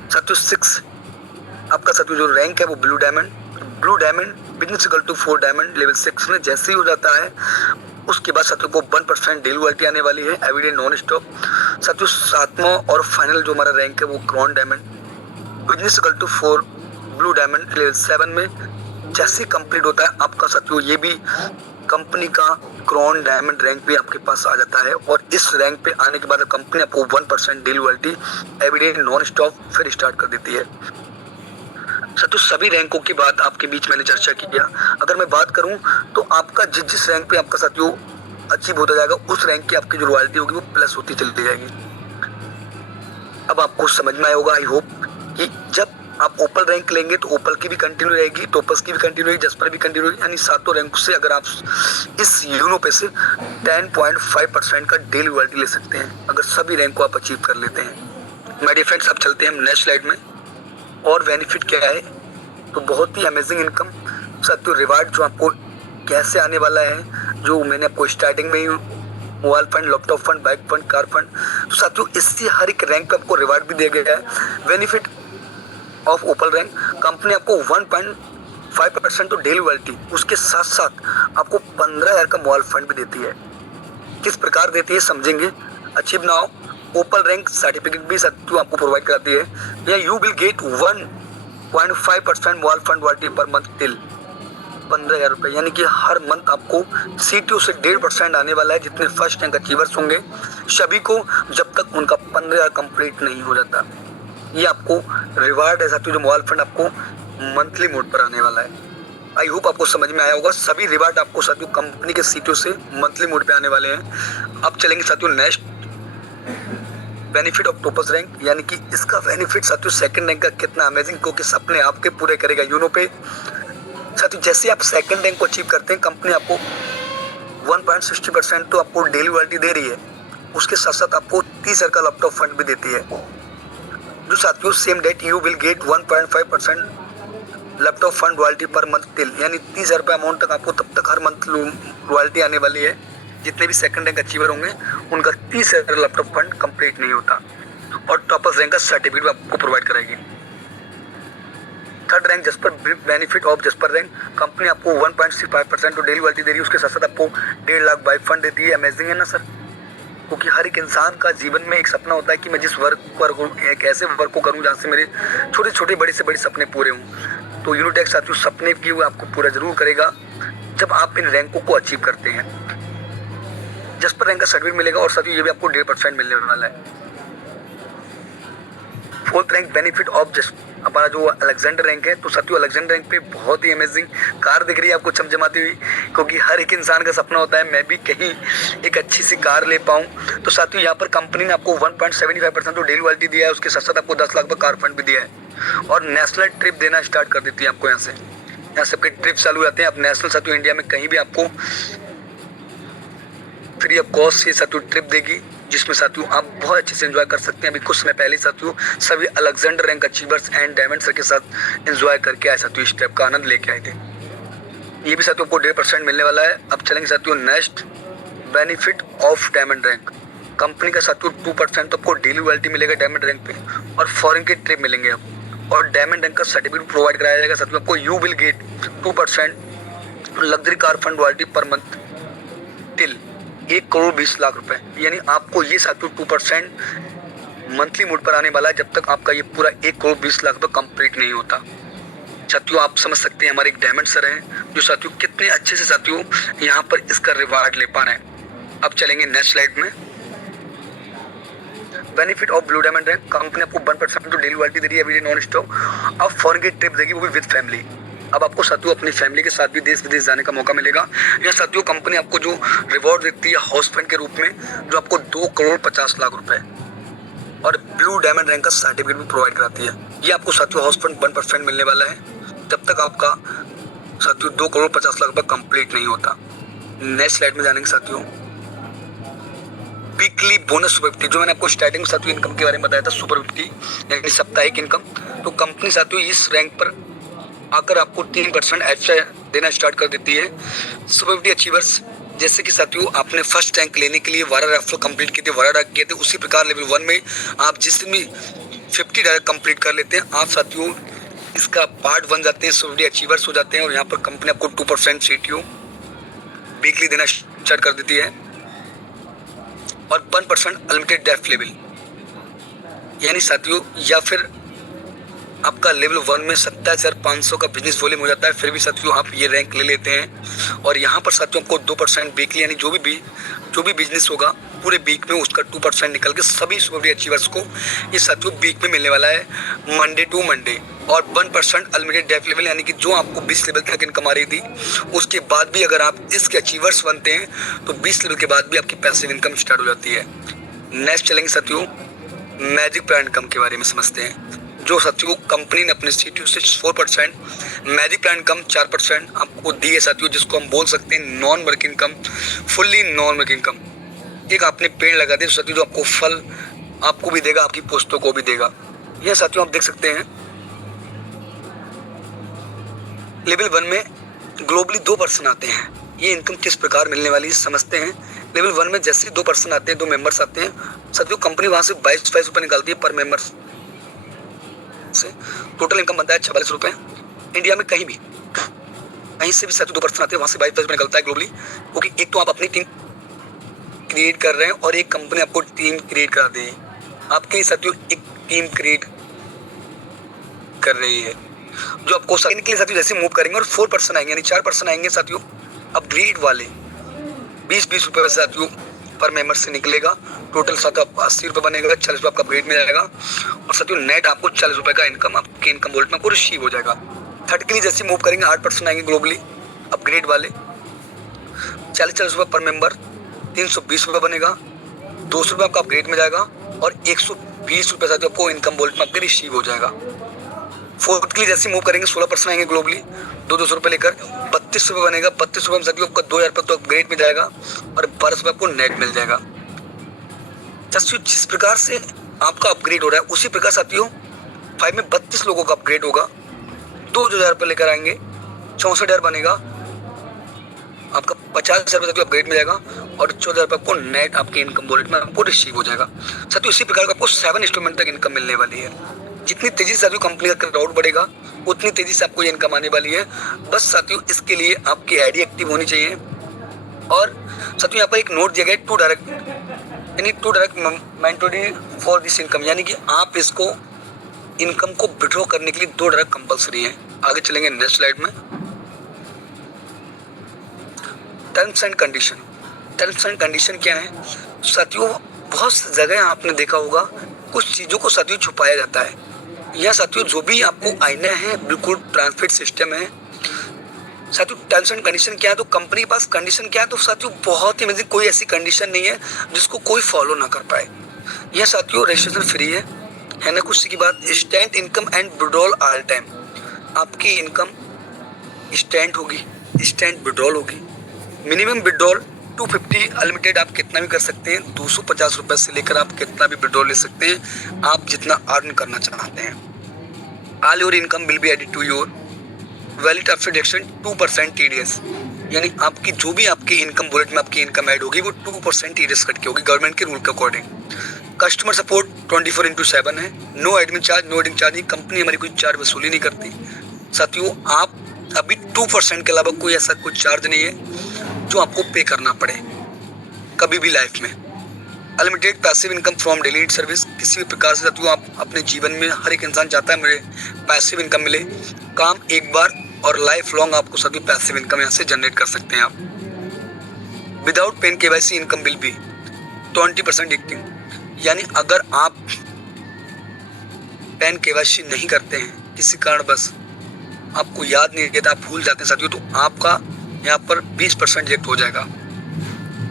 साथियों 6 आपका साथियों जो रैंक है वो blue diamond business equal to 4 diamond level 6 में जैसे ही हो जाता है, उसके बाद साथियों को 1% डेली रॉयल्टी आने वाली है एवरीडे नॉन स्टॉप। साथियों 7वां और फाइनल जो हमारा रैंक है वो crown diamond business equal to 4 blue diamond level 7 में जैसे कंप्लीट होता है आपका साथियों ये भी कंपनी का क्राउन डायमंड रैंक भी आपके पास आ जाता है और इस रैंक पे आने के बाद कंपनी आपको 1% daily royalty everyday non stop फिर स्टार्ट कर देती है। साथियों सभी रैंकों की बात आपके बीच मैंने चर्चा किया। अगर मैं बात करूं तो आपका जिस रैंक पे आपका साथियों अचीव होता जाएगा उस रैंक की आपकी जो रॉयल्टी होगी वो प्लस होती चली जाएगी। अब आपको समझ में आया होगा आई होप कि जब आप ओपल रैंक लेंगे तो ओपल की भी कंटिन्यू रहेगी, टोपस की भी कंटिन्यू रहेगी, जस्पर भी कंटिन्यू रहेगी, यानी 7 रैंक से अगर आप इस यूनो पे से 10.5% का डेली रॉयल्टी ले सकते हैं अगर सभी रैंक को आप अचीव कर लेते हैं। माय डियर फ्रेंड्स अब चलते हैं हम नेक्स्ट स्लाइड में। और बेनिफिट क्या है, तो बहुत ही अमेजिंग इनकम साथियों, रिवार्ड जो आपको कैसे आने वाला है, जो मैंने आपको स्टार्टिंग में ही mobile fund, laptop fund, bike fund, car fund, तो साथियों इससे हर एक रैंक पे आपको रिवार्ड भी दिया गया है। Benefit of opal rank, company आपको 1.5% तो डेली रॉयल्टी, उसके साथ साथ आपको 15,000 का मोबाइल फंड भी देती है। किस प्रकार देती है समझेंगे। अचीव नाउ ओपल रैंक सर्टिफिकेट भी साथियों आपको प्रोवाइड कराती है, या you will get 1.5% mobile fund royalty per month till 15,000 रुपये, यानी कि हर मंथ आपको सीटीओ से 1.5% आने वाला है जितने फर्स्ट रैंक अचीवर्स होंगे सभी को, जब तक उनका 15,000 कंप्लीट नहीं हो जाता। ये आपको रिवार्ड है साथियों, जो मोबाइल फंड आपको मंथली मोड पर आने वाला है। आई होप आपको समझ में आया होगा। सभी रिवार्ड आपको साथियों कंपनी के सीटीओ से मंथली मोड पे आने वाले हैं। अब चलेंगे साथियों नेक्स्ट बेनिफिट ऑफ टोपस रैंक, यानी कि इसका बेनिफिट साथियों सेकंड रैंक का कितना अमेजिंग, क्योंकि सपने आपके पूरे करेगा यूनो पे। साथियों जैसे आप सेकंड रैंक को अचीव करते हैं, कंपनी आपको 1.60% तो आपको डेली रॉयल्टी दे रही है, उसके साथ साथ आपको 30,000 का लैपटॉप फंड भी देती है। जो साथियों same date you will get 1.5% laptop fund royalty per month till, यानी 30,000 रुपये अमाउंट तक आपको तब तक हर मंथ रॉयल्टी आने वाली है। जितने भी सेकंड रैंक अचीवर होंगे उनका 30,000 लैपटॉप फंड कंप्लीट नहीं होता, और टॉपर्स रैंक का सर्टिफिकेट भी आपको प्रोवाइड कराएगी। Third rank jasper benefit of jasper rank, company आपको 1.65% तो डेली रॉयल्टी दे रही है, उसके साथ साथ आपको 1.5 लाख बाइक फंड देती है। अमेजिंग है ना सर? क्योंकि हर एक इंसान का जीवन में एक सपना होता है कि मैं जिस वर्क पर एक ऐसे वर्क को करूं जहाँ से मेरे छोटे छोटे बड़े से बड़े सपने पूरे हों। तो यूनिटेक साथियों सपने की वो आपको पूरा जरूर करेगा जब आप इन रैंकों को अचीव करते हैं। जसपर रैंक का सर्टिफिकेट मिलेगा, और साथियों ये भी आपको 1.5% मिलने वाला है। Fourth rank benefit of just हमारा जो अलेक्जेंडर रैंक है, तो साथियों अलेक्जेंडर रैंक पे बहुत ही अमेजिंग कार दिख रही है आपको चमचमाती हुई, क्योंकि हर एक इंसान का सपना होता है मैं भी कहीं एक अच्छी सी कार ले पाऊँ। तो साथियों यहाँ पर कंपनी ने आपको 1.75% तो डेली रॉयल्टी दिया है, उसके साथ साथ आपको 10 लाख का कार फंड भी दिया है, और नेशनल ट्रिप देना स्टार्ट कर देती है आपको। यहाँ सबके ट्रिप चालू जाते हैं। अब नेशनल साथियों इंडिया में कहीं भी आपको फ्री ऑफ कॉस्ट से साथियों ट्रिप देगी, जिसमें साथियों आप बहुत अच्छे से एंजॉय कर सकते हैं। अभी कुछ समय पहले साथियों सभी Alexander rank achievers and diamond sir के साथ एंजॉय करके आए साथियों, इस ट्रिप का आनंद लेके आए थे। ये भी साथियों को 1.5% मिलने वाला है। अब चलेंगे साथियों next benefit of diamond rank, company का साथियों 2% तो आपको डेली रॉयल्टी मिलेगा डायमंड रैंक पे, और फॉरेन के ट्रिप मिलेंगे आपको, और डायमंड रैंक का सर्टिफिकेट प्रोवाइड कराया जाएगा साथियों आपको। You will gate 2% luxury car fund royalty per month till 1,20,00,000 रुपए, यानी आपको ये साथियों 2% मंथली मोड पर आने वाला है जब तक आपका ये पूरा 1,20,00,000 रुपये कंप्लीट नहीं होता। साथियों आप समझ सकते हैं हमारे एक डायमंड सर हैं जो साथियों कितने अच्छे से साथियों यहाँ पर इसका रिवार्ड ले पा रहे हैं। अब चलेंगे नेक्स्ट स्लाइड में। Benefit of blue diamond rank, company आपको 1% तो डेली रॉयल्टी दे रही है एवरी डे नॉन स्टॉप। अब फॉरेन की ट्रिप देगी, वो भी विद फैमिली। अब आपको साथियों अपनी फैमिली के साथ भी देश विदेश जाने का मौका मिलेगा। यह साथियों कंपनी आपको जो रिवॉर्ड देती है हाउस फंड के रूप में, जो आपको 2,50,00,000 रुपए और ब्लू डायमंड रैंक का सर्टिफिकेट भी प्रोवाइड कराती है। ये आपको साथियों हाउस फंड 1% मिलने वाला है जब तक आपका साथियों 2,50,00,000 रुपये कंप्लीट नहीं होता। नेक्स्ट स्लाइड में जानेंगे साथियों वीकली बोनस सुपर 50, जो मैंने आपको स्टार्टिंग में साथियों इनकम के बारे में बताया था, सुपर 50 यानी साप्ताहिक इनकम। तो कंपनी साथियों इस रैंक पर आकर आपको 3% एक्स्ट्रा देना स्टार्ट कर देती है। सुपर 50 अचीवर्स जैसे कि साथियों आपने फर्स्ट रैंक लेने के लिए 12 रेफर कंप्लीट किए थे, 12 रैंक किए थे, उसी प्रकार लेवल 1 में आप जिस भी 50 डायरेक्ट कंप्लीट कर लेते हैं, आप साथियों इसका पार्ट बन जाते हैं, सुपर 50 अचीवर्स हो जाते हैं। और यहाँ पर कंपनी आपको 2% CTO वीकली देना स्टार्ट कर देती है, और 1% अनलिमिटेड डेफ लेवल, यानी साथियों या फिर आपका लेवल 1 में 27,500 का बिजनेस वॉल्यूम हो जाता है, फिर भी साथियों आप ये रैंक ले लेते हैं। और यहाँ पर साथियों आपको 2% वीकली, यानी जो भी बिजनेस होगा पूरे वीक में उसका 2% निकल के सभी सुपर अचीवर्स को ये साथियों वीक में मिलने वाला है, मंडे टू मंडे। और 1% अनलिमिटेड डेफ लेवल, यानी कि जो आपको 20 लेवल तक इनकम आ रही थी, उसके बाद भी अगर आप इसके अचीवर्स बनते हैं तो 20 लेवल के बाद भी आपकी पैसिव इनकम स्टार्ट हो जाती है। नेक्स्ट चलेंगे साथियों मैजिक प्लान इनकम के बारे में समझते हैं, जो साथियों कंपनी ने अपने CTO से 4%, मैजिक प्लान इनकम 4% आपको दी है साथियों, जिसको हम बोल सकते हैं non work income, fully non work income. एक आपने पेड़ लगा दिया साथियों जो आपको फल आपको भी देगा, आपकी पोस्तों को भी देगा। यह साथियों आप देख सकते हैं लेवल 1 में ग्लोबली 2% आते हैं। ये इनकम किस प्रकार मिलने वाली है समझते हैं। लेवल 1 में जैसे ही 2% आते हैं, 2 मेंबर्स आते हैं साथियों, कंपनी वहाँ से 22 रुपये निकालती है पर मेंबर से। टोटल इनकम बनता है 46 रुपये। इंडिया में कहीं से भी साथियों 2% आते हैं, वहाँ से 22 रुपये निकलता है ग्लोबली, क्योंकि एक तो आप अपनी टीम क्रिएट कर रहे हैं और एक कंपनी आपको टीम क्रिएट करा रही है। आपके लिए साथियों एक टीम क्रिएट कर रही है जो आपको सेकंड के लिए साथियों जैसे मूव करेंगे, और 4% आएंगे, यानी 4% आएंगे साथियों अपग्रेड वाले 20 रुपये साथियों पर मेंबर से निकलेगा। टोटल साथियों आपको 80 रुपये बनेगा, 40 रुपये आपका अपग्रेड में जाएगा, और साथियों नेट आपको 40 रुपये का इनकम आपके इनकम वोल्ट में आपको रिसीव हो जाएगा। थर्ड के लिए जैसे मूव करेंगे 8% आएंगे ग्लोबली अपग्रेड वाले, 40 रुपये पर मेंबर, 320 रुपये बनेगा, 200 रुपये आपका अपग्रेड में जाएगा, और 120 रुपये साथियों आपको इनकम वोल्ट में आपके रिसीव हो जाएगा। फोर्थ के लिए जैसे मूव करेंगे 16% आएंगे ग्लोबली, 200 रुपये लेकर 32 रुपये बनेगा। 32 रुपये में साथियों आपका 2000 रुपये तो अपग्रेड में जाएगा और 1200 रुपये आपको नेट मिल जाएगा। साथियों जिस प्रकार से आपका अपग्रेड हो रहा है उसी प्रकार साथियों 5 में 32 लोगों का अपग्रेड होगा। 2000 रुपये लेकर आएंगे, 64,000 बनेगा, आपका 50,000 रुपये अपग्रेड में जाएगा और 14,000 रुपये आपको नेट आपके इनकम वॉलेट में आपको रिसीव हो जाएगा। साथियों इसी प्रकार का आपको 7 इंस्टॉलमेंट तक इनकम मिलने वाली है। जितनी तेजी से साथियों कंपनी का क्राउड बढ़ेगा उतनी तेजी से आपको ये इनकम आने वाली है। बस साथियों इसके लिए आपकी आईडी एक्टिव होनी चाहिए और साथियों यहाँ पर एक नोट दिया गया है to direct mandatory for this income, यानी कि आप इसको इनकम को विड्रॉ करने के लिए 2 डायरेक्ट कंपलसरी है। आगे चलेंगे नेक्स्ट स्लाइड में। टर्म्स एंड कंडीशन क्या है साथियों? बहुत जगह आपने देखा होगा कुछ चीज़ों को साथियों छुपाया जाता है। यह साथियों जो भी आपको आईना है बिल्कुल ट्रांसपेरेंट सिस्टम है। साथियों टर्म्स एंड कंडीशन क्या है तो कंपनी के पास कंडीशन क्या है तो साथियों बहुत ही मतलब कोई ऐसी कंडीशन नहीं है जिसको कोई फॉलो ना कर पाए। यह साथियों रजिस्ट्रेशन फ्री है ना। कुछ की बात stand income and withdrawal all time, आपकी इनकम स्टैंड होगी, स्टैंड विड्रॉल होगी। मिनिमम विड्रॉल 250 अनलिमिटेड आप कितना भी कर सकते हैं। 250 रुपये से लेकर आप कितना भी विड्रॉल ले सकते हैं, आप जितना अर्न करना चाहते हैं। All your income will be added to your valid after deduction 2% TDS, यानी आपकी जो भी आपकी इनकम वॉलेट में आपकी इनकम ऐड होगी वो 2% TDS कट के होगी गवर्नमेंट के रूल के अकॉर्डिंग। कस्टमर सपोर्ट 24/7 है। No admin charge, no adding charge, company हमारी कोई चार्ज वसूली नहीं करती। साथियों आप अभी 2% के अलावा कोई ऐसा कोई चार्ज नहीं है जो आपको पे करना पड़े कभी भी लाइफ में। Unlimited passive income from daily need service, किसी भी प्रकार से साथियों आप अपने जीवन में हर एक इंसान चाहता है मुझे पैसिव इनकम मिले। काम एक बार और लाइफ लॉन्ग आपको साथियों पैसिव इनकम यहाँ से जनरेट कर सकते हैं आप। Without PAN KYC income will be 20% deducting, यानी अगर आप पेन KYC नहीं करते हैं किसी कारण बस आपको याद नहीं रहता, आप भूल जाते हैं साथियों, तो आपका यहाँ पर 20% रिजेक्ट हो जाएगा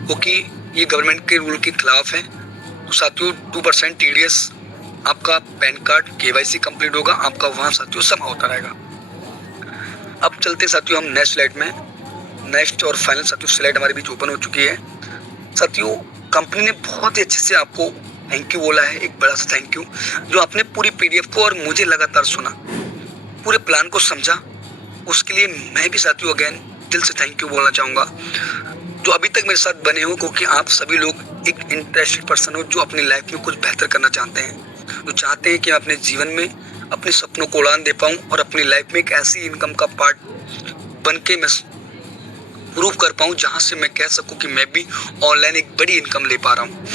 क्योंकि ये गवर्नमेंट के रूल के खिलाफ है। तो साथियों 2% TDS आपका पैन कार्ड KYC कंप्लीट होगा, आपका वहाँ साथियों समा होता रहेगा। अब चलते साथियों हम नेक्स्ट स्लाइड में। नेक्स्ट और फाइनल साथियों स्लाइड हमारे बीच ओपन हो चुकी है। साथियों कंपनी ने बहुत ही अच्छे से आपको थैंक यू बोला है, एक बड़ा सा थैंक यू, जो आपने पूरी PDF को और मुझे लगातार सुना, पूरे प्लान को समझा, उसके लिए मैं भी साथियों अगेन दिल से थैंक यू बोलना चाहूँगा। जो अभी तक मेरे साथ बने हो क्योंकि आप सभी लोग एक इंटरेस्टेड पर्सन हो जो अपनी लाइफ में कुछ बेहतर करना चाहते हैं, जो चाहते हैं कि मैं अपने जीवन में अपने सपनों को उड़ान दे पाऊँ और अपनी लाइफ में एक ऐसी इनकम का पार्ट बन के मैं प्रूव कर पाऊँ जहाँ से मैं कह सकूँ कि मैं भी ऑनलाइन एक बड़ी इनकम ले पा रहा हूँ।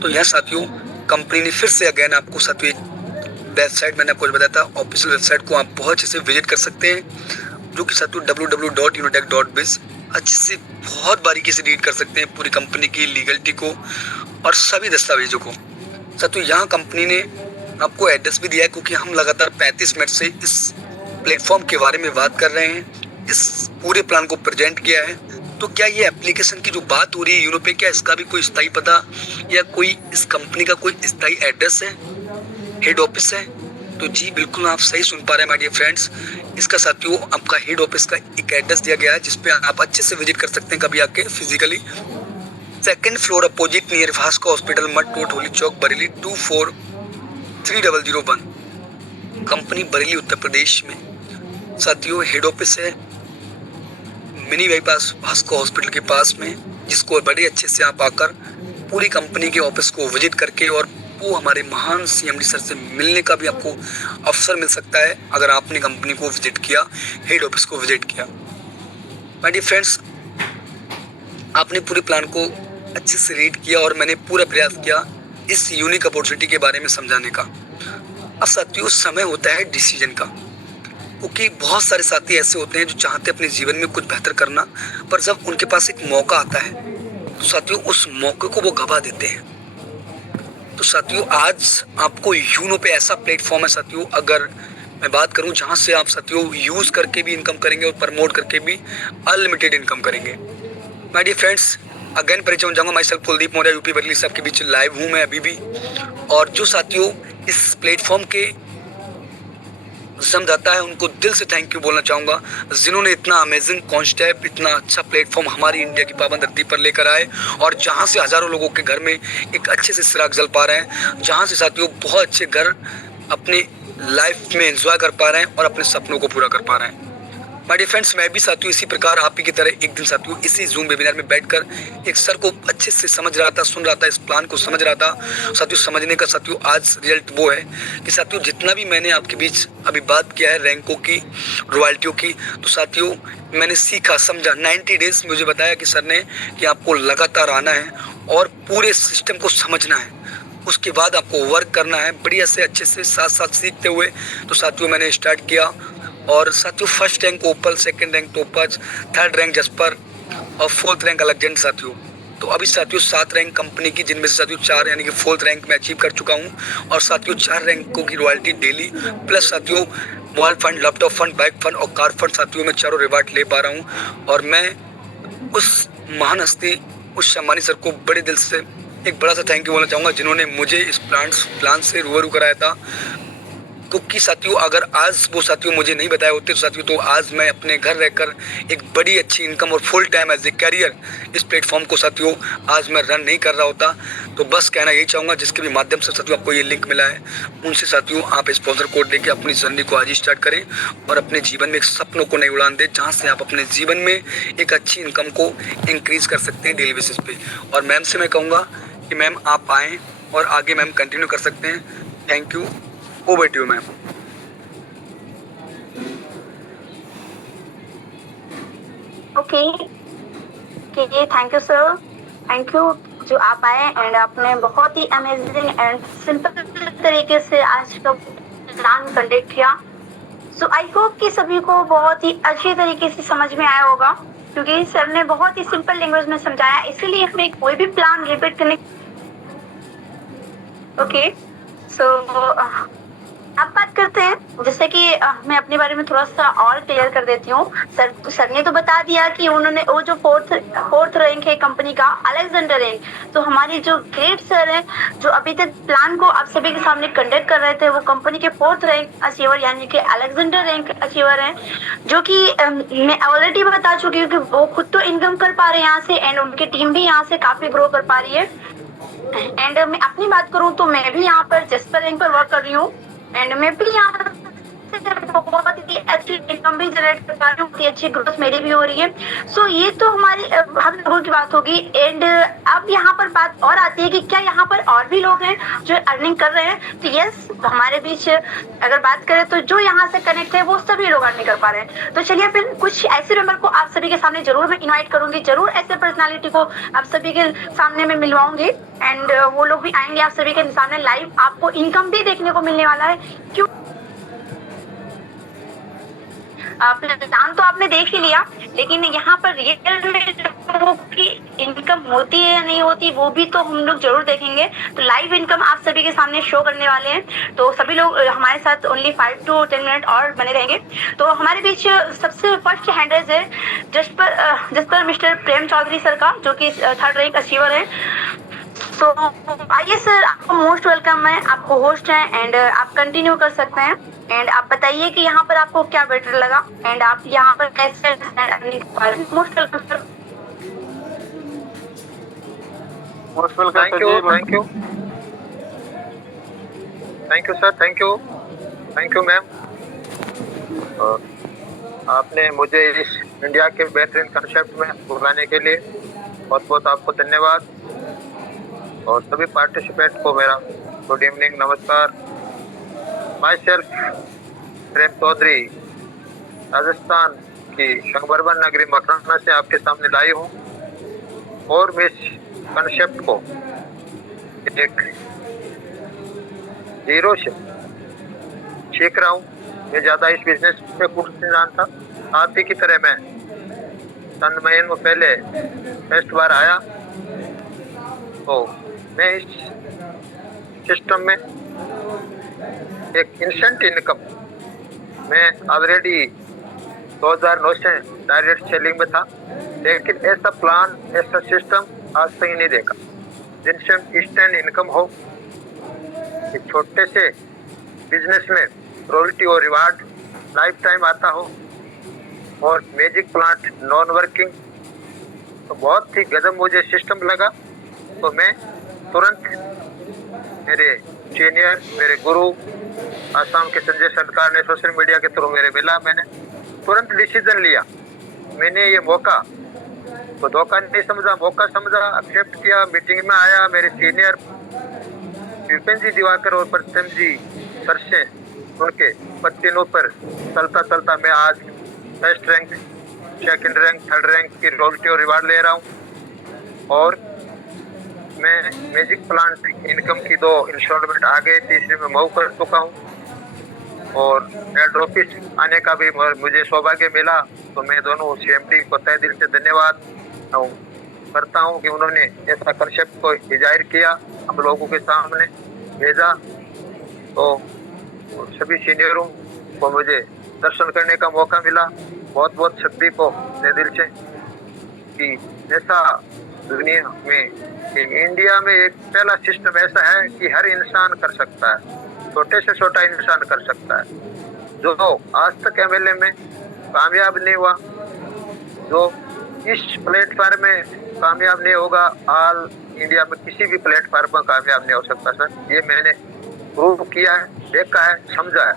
तो यह साथियों कंपनी ने फिर से अगेन आपको साथियों एक वेबसाइट मैंने आपको बताया था, ऑफिशियल वेबसाइट को आप बहुत अच्छे से विजिट कर सकते हैं, जो कि साथियों www.unitech.biz अच्छे से बहुत बारीकी से रीड कर सकते हैं पूरी कंपनी की लीगलिटी को और सभी दस्तावेजों को। साथियों यहाँ कंपनी ने आपको एड्रेस भी दिया है क्योंकि हम लगातार 35 मिनट से इस प्लेटफॉर्म के बारे में बात कर रहे हैं, इस पूरे प्लान को प्रेजेंट किया है। तो क्या ये एप्लीकेशन की जो बात हो रही है यूनो पे, क्या इसका भी कोई स्थायी पता या कोई इस कंपनी का कोई स्थायी एड्रेस है, हेड ऑफिस है? तो जी बिल्कुल आप सही सुन पा रहे हैं माय डियर फ्रेंड्स। इसका साथियों आपका हेड ऑफिस का एक एड्रेस दिया गया है जिसपे आप अच्छे से विजिट कर सकते हैं कभी आके physically. 2nd floor opposite near Bhaskar hospital मट रोड होली चौक बरेली 243001, कंपनी बरेली उत्तर प्रदेश में। साथियों हेड ऑफिस है मिनी बाईपास भास्कर हॉस्पिटल के पास में, जिसको बड़े अच्छे से आप आकर पूरी कंपनी के ऑफिस को विजिट करके और वो हमारे महान CMD सर से मिलने का भी आपको अवसर मिल सकता है अगर आपने कंपनी को विजिट किया, हेड ऑफिस को विजिट किया। माय डियर फ्रेंड्स आपने पूरे प्लान को अच्छे से रीड किया और मैंने पूरा प्रयास किया इस यूनिक अपॉर्चुनिटी के बारे में समझाने का। अब साथियों समय होता है डिसीजन का, क्योंकि बहुत सारे साथी ऐसे होते हैं जो चाहते हैं अपने जीवन में कुछ बेहतर करना, पर जब उनके पास एक मौका आता है तो साथियों उस मौके को वो गवा देते हैं। तो साथियों आज आपको यूनो पे ऐसा प्लेटफॉर्म है साथियों, अगर मैं बात करूं जहां से आप साथियों यूज करके भी इनकम करेंगे और प्रमोट करके भी अनलिमिटेड इनकम करेंगे। माय डियर फ्रेंड्स अगेन परिचय जाऊंगा, my self Kuldeep Maurya UP Bareilly से आपके बीच लाइव हूं मैं अभी भी। और जो साथियों इस प्लेटफॉर्म के समझाता है, उनको दिल से थैंक यू बोलना चाहूँगा, जिन्होंने इतना अमेजिंग कॉन्सेप्ट, इतना अच्छा प्लेटफॉर्म हमारी इंडिया की पावन धरती पर लेकर आए और जहाँ से हज़ारों लोगों के घर में एक अच्छे से चिराग जल पा रहे हैं, जहाँ से साथियों बहुत अच्छे घर अपने लाइफ में एंजॉय कर पा रहे हैं और अपने सपनों को पूरा कर पा रहे हैं। माय डियर फ्रेंड्स, मैं भी साथियों इसी प्रकार आप ही की तरह एक दिन साथियों इसी जूम वेबिनार में बैठकर एक सर को अच्छे से समझ रहा था, सुन रहा था, इस प्लान को समझ रहा था। साथियों समझने का साथियों आज रिजल्ट वो है कि साथियों जितना भी मैंने आपके बीच अभी बात किया है रैंकों की, रॉयल्टियों की, तो साथियों मैंने सीखा, समझा। 90 डेज मुझे बताया कि सर ने कि आपको लगातार आना है और पूरे सिस्टम को समझना है, उसके बाद आपको वर्क करना है बढ़िया से, अच्छे से, साथ साथ सीखते हुए। तो साथियों मैंने स्टार्ट किया और साथियों first rank opal, second rank topaz, third rank jasper और फोर्थ रैंक अलेक्जेंडर साथियों। तो अभी साथियों 7 रैंक कंपनी की, जिनमें से साथियों 4 यानी कि फोर्थ रैंक में अचीव कर चुका हूँ और साथियों 4 रैंकों की रॉयल्टी डेली, प्लस साथियों mobile fund, laptop fund, bike fund और कार फंड साथियों में चारों रिवार्ड ले पा रहा हूँ। और मैं उस महान हस्ती, उस सम्मानी सर को बड़े दिल से एक बड़ा सा थैंक यू बोलना चाहूँगा, जिन्होंने मुझे इस प्लान से रूबरू कराया था। क्योंकि साथियों अगर आज वो साथियों मुझे नहीं बताए होते तो साथियों तो आज मैं अपने घर रहकर एक बड़ी अच्छी इनकम और full time as a career इस प्लेटफॉर्म को साथियों आज मैं रन नहीं कर रहा होता। तो बस कहना यही चाहूँगा, जिसके भी माध्यम से साथियों आपको ये लिंक मिला है, उनसे साथियों आप स्पॉन्सर कोड लेके अपनी जर्नी को आज ही स्टार्ट करें और अपने जीवन में एक सपनों को नई उड़ान दें, जहाँ से आप अपने जीवन में एक अच्छी इनकम को इंक्रीज कर सकते हैं डेली बेसिस पे। और मैम से मैं कहूँगा कि मैम आप आएँ और आगे मैम कंटिन्यू कर सकते हैं। Thank you. Over to you ma'am. Okay, thank you sir, thank you जो आप आए एंड आपने बहुत ही अमेजिंग एंड सिंपल तरीके से आज का प्लान कंडक्ट किया। सो आई होप कि सभी को बहुत ही अच्छी तरीके से समझ में आया होगा, क्योंकि सर ने बहुत ही सिंपल लैंग्वेज में समझाया, इसीलिए हमें कोई भी प्लान रिपीट करने। ओके, सो अब बात करते हैं, जैसे कि मैं अपने बारे में थोड़ा सा और क्लियर कर देती हूँ। सर ने तो बता दिया कि उन्होंने वो जो फोर्थ रैंक है कंपनी का, अलेक्जेंडर रैंक, तो हमारी जो ग्रेट सर है जो अभी तक प्लान को आप सभी के सामने कंडक्ट कर रहे थे, वो कंपनी के फोर्थ रैंक अचीवर यानी कि अलेक्जेंडर रैंक अचीवर हैं, जो कि मैं ऑलरेडी बता चुकी हूँ कि वो खुद तो इनकम कर पा रहे हैं यहाँ से एंड उनकी टीम भी यहाँ से काफी ग्रो कर पा रही है। एंड मैं अपनी बात करूँ तो मैं भी यहाँ पर जस्पर रैंक पर वर्क कर रही हूँ एंड मैं भी यहाँ बहुत ही अच्छी इनकम भी जनरेट कर पा रही हूँ, बहुत ही अच्छी ग्रोथ मेरी भी हो रही है। सो ये तो हमारी हम लोगों की बात होगी। एंड अब यहाँ पर बात और आती है कि क्या यहाँ पर और भी लोग हैं जो अर्निंग कर रहे हैं? तो यस, हमारे बीच अगर बात करें तो जो यहाँ से कनेक्ट है वो सभी लोग अर्निंग कर पा रहे हैं। तो चलिए फिर कुछ ऐसे मेंबर को आप सभी के सामने जरूर मैं इन्वाइट करूंगी, जरूर ऐसे पर्सनालिटी को आप सभी के सामने में मिलवाऊंगी एंड वो लोग भी आएंगे आप सभी के सामने लाइव, आपको इनकम भी देखने को मिलने वाला है। क्यों प्लान तो आपने देख ही लिया, लेकिन यहाँ पर रियल में की इनकम होती है या नहीं होती वो भी तो हम लोग जरूर देखेंगे। तो लाइव इनकम आप सभी के सामने शो करने वाले हैं, तो सभी लोग हमारे साथ ओनली 5 to 10 मिनट और बने रहेंगे। तो हमारे बीच सबसे फर्स्ट हैंड रेज है जिस पर मिस्टर प्रेम चौधरी सर का, जो कि थर्ड रैंक अचीवर है। तो आइए सर, आपको मोस्ट वेलकम है, आपको होस्ट है एंड आप कंटिन्यू कर सकते हैं एंड आप बताइए कि यहाँ पर आपको क्या बेटर लगा एंड आप यहाँ पर कैसे most welcome sir. Most welcome. Thank you sir, thank you ma'am. आपने मुझे इस इंडिया के बेहतरीन कंसेप्ट में बुलाने के लिए बहुत बहुत आपको धन्यवाद और सभी पार्टिसिपेंट को मेरा गुड इवनिंग, नमस्कार। माई सेल्फ प्रेम चौधरी राजस्थान की शंकरबन नगरी मकराना से आपके सामने लाई हूँ और मैं इस कंसेप्ट को एक जीरो से सीख रहा हूँ। मैं ज़्यादा इस बिजनेस में कुछ नहीं जानता, आप ही की तरह मैं चंद महीनों पहले फर्स्ट बार आया, तो मैं इस सिस्टम में एक इंस्टेंट इनकम, मैं ऑलरेडी 2009 से डायरेक्ट सेलिंग में था, लेकिन ऐसा प्लान, ऐसा सिस्टम आज तक नहीं देखा जिनसे इंस्टेंट इनकम हो। एक छोटे से बिजनेस में रॉयल्टी और रिवार्ड लाइफ टाइम आता हो, और मैजिक प्लांट नॉन वर्किंग, तो बहुत ही गजब मुझे सिस्टम लगा। तो मैं तुरंत मेरे सीनियर, मेरे गुरु आसाम के संजय सरकार ने सोशल मीडिया के थ्रू मेरे मिला, मैंने तुरंत डिसीजन लिया। मैंने ये मौका तो धोखा नहीं समझा, मौका समझा, एक्सेप्ट किया। मीटिंग में आया, मेरे सीनियर विपिन जी दिवाकर और प्रत्यम जी सर से उनके पत्तिनों पर चलता चलता मैं आज first rank, second rank, third rank की रॉयल्टी और रिवार्ड ले रहा हूँ। और मैं मैजिक प्लांट इनकम की 2 इंस्टॉलमेंट आगे, तीसरे में मऊ कर चुका हूँ, और हेड ऑफिस आने का भी मुझे सौभाग्य मिला। तो मैं दोनों CMD को तहे दिल से धन्यवाद करता हूँ कि उन्होंने ऐसा कंसेप्ट को जाहिर किया, हम लोगों के सामने भेजा। तो सभी सीनियरों को मुझे दर्शन करने का मौका मिला। बहुत बहुत सभी को तहे दिल से कि ऐसा दुनिया में, इंडिया में एक पहला सिस्टम ऐसा है कि हर इंसान कर सकता है, छोटे से छोटा इंसान कर सकता है। जो आज तक MLA में कामयाब नहीं हुआ, जो इस प्लेटफॉर्म में कामयाब नहीं होगा, ऑल इंडिया में किसी भी प्लेटफॉर्म पर कामयाब नहीं हो सकता सर। ये मैंने प्रूव किया है, देखा है, समझा है।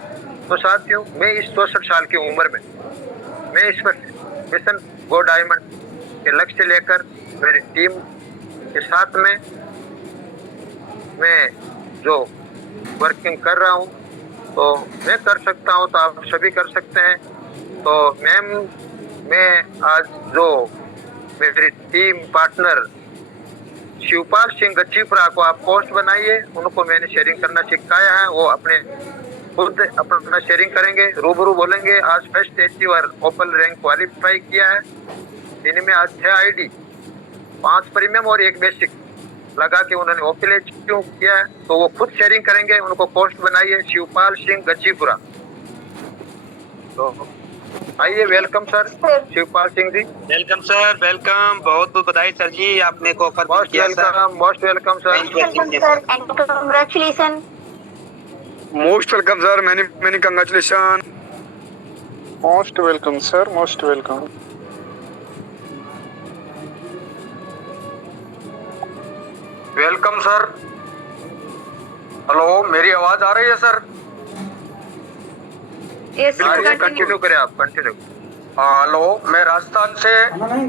तो साथियों, मैं इस 64 साल की उम्र में मैं इस पर मिशन गो डायमंड के लक्ष्य लेकर मेरी टीम के साथ में मैं जो वर्किंग कर रहा हूँ, तो मैं कर सकता हूँ तो आप सभी कर सकते हैं। तो मैम, मैं आज जो मेरी टीम पार्टनर शिवपाल सिंह गच्चीपुरा को आप पोस्ट बनाइए, उनको मैंने शेयरिंग करना सिखाया है, वो अपने खुद अपना शेयरिंग करेंगे, रूबरू बोलेंगे। आज फर्स्ट एचयू और ओपन रैंक क्वालिफाई किया है। इनमें आज 6 ID, 5 प्रीमियम और 1 बेसिक लगा के उन्होंने ओपीएल क्यों किया है, तो वो खुद शेयरिंग करेंगे। उनको पोस्ट बनाइए, शिवपाल सिंह गच्चीपुरा। तो आइए, welcome sir Shivpal Singh ji. Welcome sir, welcome. बहुत बहुत बधाई सर जी, आपने को ऑफर मोस्ट किया sir. Welcome, most welcome sir. Congratulation. Most welcome sir, many congratulation. Most welcome sir, most welcome. Welcome sir. Hello, मेरी आवाज आ रही है सर? कंटिन्यू करें आप, कंटिन्यू। हाँ, हेलो, मैं राजस्थान से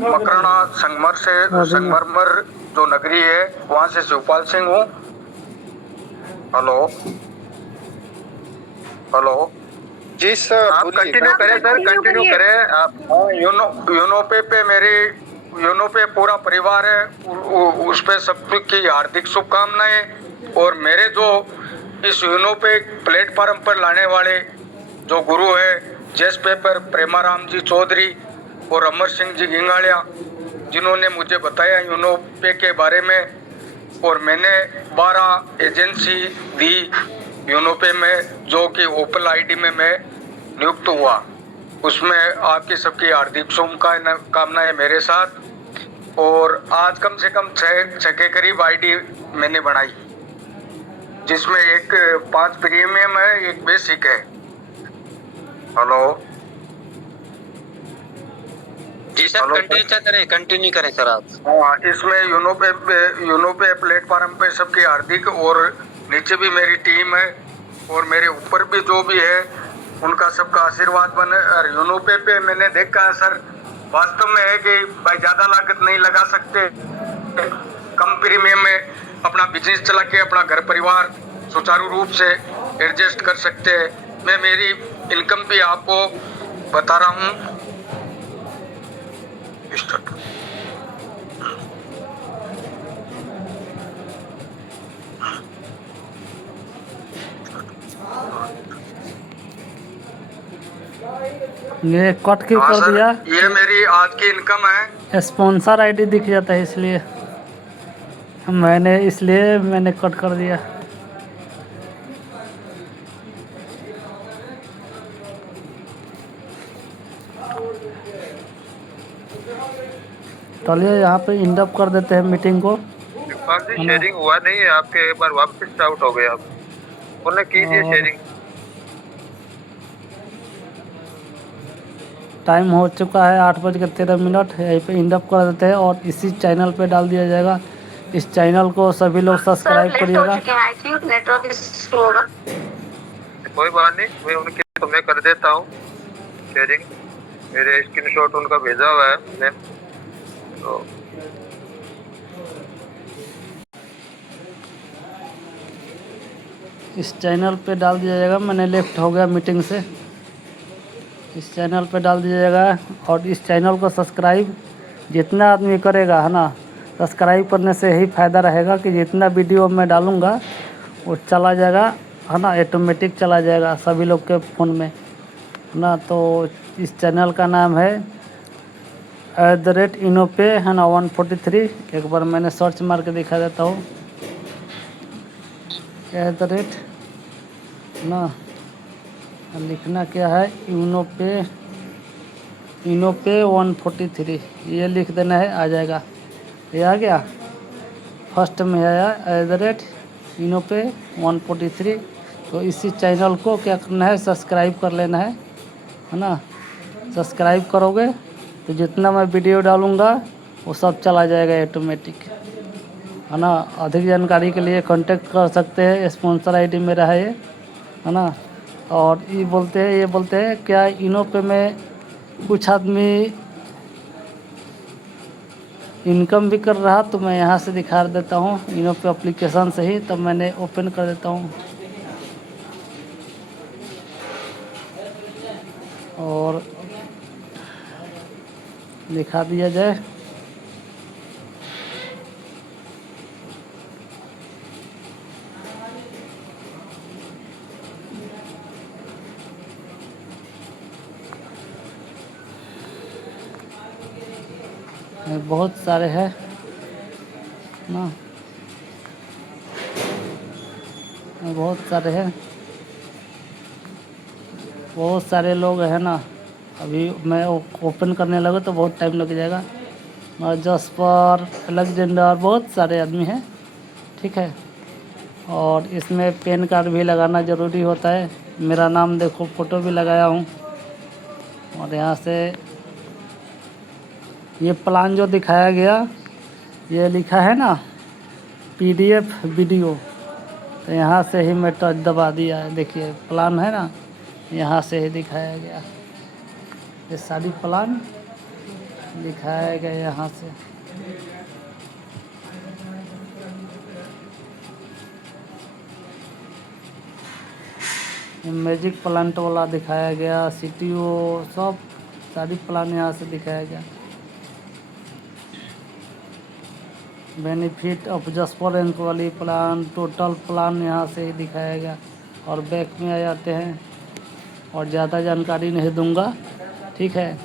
मकराना संगमरमर जो नगरी है वहाँ से शिवपाल सिंह हूँ। हेलो हेलो जी सर, आप कंटिन्यू करें सर, कंटिन्यू करें आप। यूनो पे मेरी यूनो पे पूरा परिवार है, उस पे सबकी हार्दिक शुभकामनाएं। और मेरे जो इस यूनो पे प्लेटफॉर्म पर लाने वाले जो गुरु है, जेस पेपर प्रेमाराम जी चौधरी और अमर सिंह जी गिंगाड़िया, जिन्होंने मुझे बताया यूनो पे के बारे में, और मैंने 12 एजेंसी दी यूनो पे में, जो कि ओपन ID में मैं नियुक्त हुआ। उसमें आपकी सबकी हार्दिक शुभकामनाएं मेरे साथ। और आज कम से कम 6 के करीब ID मैंने बनाई, जिसमें एक 5 प्रीमियम है, एक बेसिक है। हेलो जी सर, कंटिन्यू करें सर आप। हाँ, इसमें यूनो पे प्लेटफॉर्म पे सबकी हार्दिक, और नीचे भी मेरी टीम है, और मेरे ऊपर भी जो भी है उनका सबका आशीर्वाद बने। और यूनो पे मैंने देखा है सर, वास्तव में है कि भाई ज़्यादा लागत नहीं लगा सकते, कम प्रीमियम में अपना बिजनेस चला के अपना घर परिवार सुचारू रूप से एडजस्ट कर सकते हैं। मैं मेरी इनकम भी आपको बता रहा हूँ। ये कट क्यों हाँ कर सर, दिया? ये मेरी आज की इनकम है। स्पॉन्सर ID दिख जाता है, इसलिए मैंने कट कर दिया। चलिए यहाँ पे इंड अप कर देते हैं मीटिंग को। शेयरिंग हुआ नहीं है आपके, एक बार वापस आउट हो गए आप, उन्हें कीजिए शेयरिंग। टाइम हो चुका है 8:13। यहीं पे इंड अप कर देते हैं और इसी चैनल पे डाल दिया जाएगा। इस चैनल को सभी लोग सब्सक्राइब करिएगा। आई थिंक नेटवर्क स्लो होगा। कोई बात नहीं, मैं उनकी तो मैं कर देता हूँ शेयरिंग। मेरे स्क्रीनशॉट उनका भेजा हुआ है मैंने, तो इस चैनल पे डाल दिया जाएगा। मैंने लेफ्ट हो गया मीटिंग से, इस चैनल पे डाल दिया जाएगा। और इस चैनल को सब्सक्राइब जितना आदमी करेगा, है ना, सब्सक्राइब करने से यही फ़ायदा रहेगा कि जितना वीडियो मैं डालूँगा वो चला जाएगा, है ना, ऑटोमेटिक चला जाएगा सभी लोग के फ़ोन में, है ना। तो इस चैनल का नाम है @इनोपे, है ना, 143। एक बार मैंने सर्च मार के दिखा देता हूँ, ना लिखना क्या है, इनोपे 143, ये लिख देना है, आ जाएगा। ये आ गया, फर्स्ट में आया @इनोपे 143। तो इसी चैनल को क्या करना है, सब्सक्राइब कर लेना है ना। सब्सक्राइब करोगे तो जितना मैं वीडियो डालूँगा वो सब चला जाएगा ऑटोमेटिक, है ना। अधिक जानकारी के लिए कांटेक्ट कर सकते हैं, स्पॉन्सर आईडी मेरा है ये, है ना। और ये बोलते हैं क्या इनोपे में कुछ आदमी इनकम भी कर रहा, तो मैं यहाँ से दिखा देता हूँ इनोपे एप्लीकेशन से ही। तो मैंने ओपन कर देता हूँ और दिखा दिया जाए। बहुत सारे हैं ना, बहुत सारे हैं, बहुत सारे लोग हैं ना। अभी मैं ओपन करने लगा तो बहुत टाइम लग जाएगा। जसपर, अलेक्जेंडर, बहुत सारे आदमी हैं, ठीक है। और इसमें पैन कार्ड भी लगाना ज़रूरी होता है। मेरा नाम देखो, फ़ोटो भी लगाया हूँ। और यहाँ से ये प्लान जो दिखाया गया, ये लिखा है ना PDF वीडियो, तो यहाँ से ही मैं टच दबा दिया है। देखिए प्लान है ना, यहाँ से ही दिखाया गया, ये सारी प्लान दिखाया गया यहाँ से। मैजिक प्लांट वाला दिखाया गया, CTO, सब सारी प्लान यहाँ से दिखाया गया। बेनिफिट ऑफ जसपर एंड वाली प्लान, टोटल प्लान यहाँ से ही दिखाया गया। और बैक में आ जाते हैं, और ज़्यादा जानकारी नहीं दूंगा, ठीक है,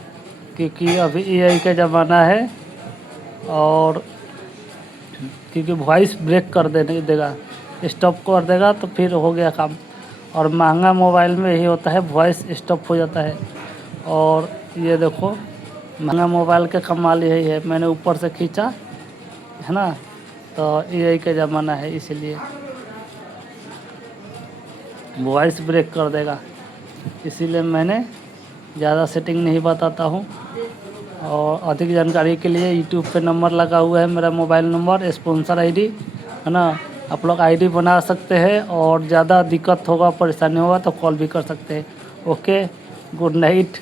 क्योंकि अभी AI का ज़माना है। और क्योंकि वॉइस ब्रेक कर देगा, स्टॉप कर देगा, तो फिर हो गया काम। और महंगा मोबाइल में यही होता है, वॉइस स्टॉप हो जाता है। और ये देखो, महंगा मोबाइल का कमाल यही है, मैंने ऊपर से खींचा, है ना, तो AI का ज़माना है, इसीलिए वॉइस ब्रेक कर देगा। इसीलिए मैंने ज़्यादा सेटिंग नहीं बताता हूँ। और अधिक जानकारी के लिए YouTube पे नंबर लगा हुआ है, मेरा मोबाइल नंबर, स्पॉन्सर आईडी, है ना। आप लोग आईडी बना सकते हैं, और ज़्यादा दिक्कत होगा, परेशानी होगा तो कॉल भी कर सकते हैं। Okay, good night.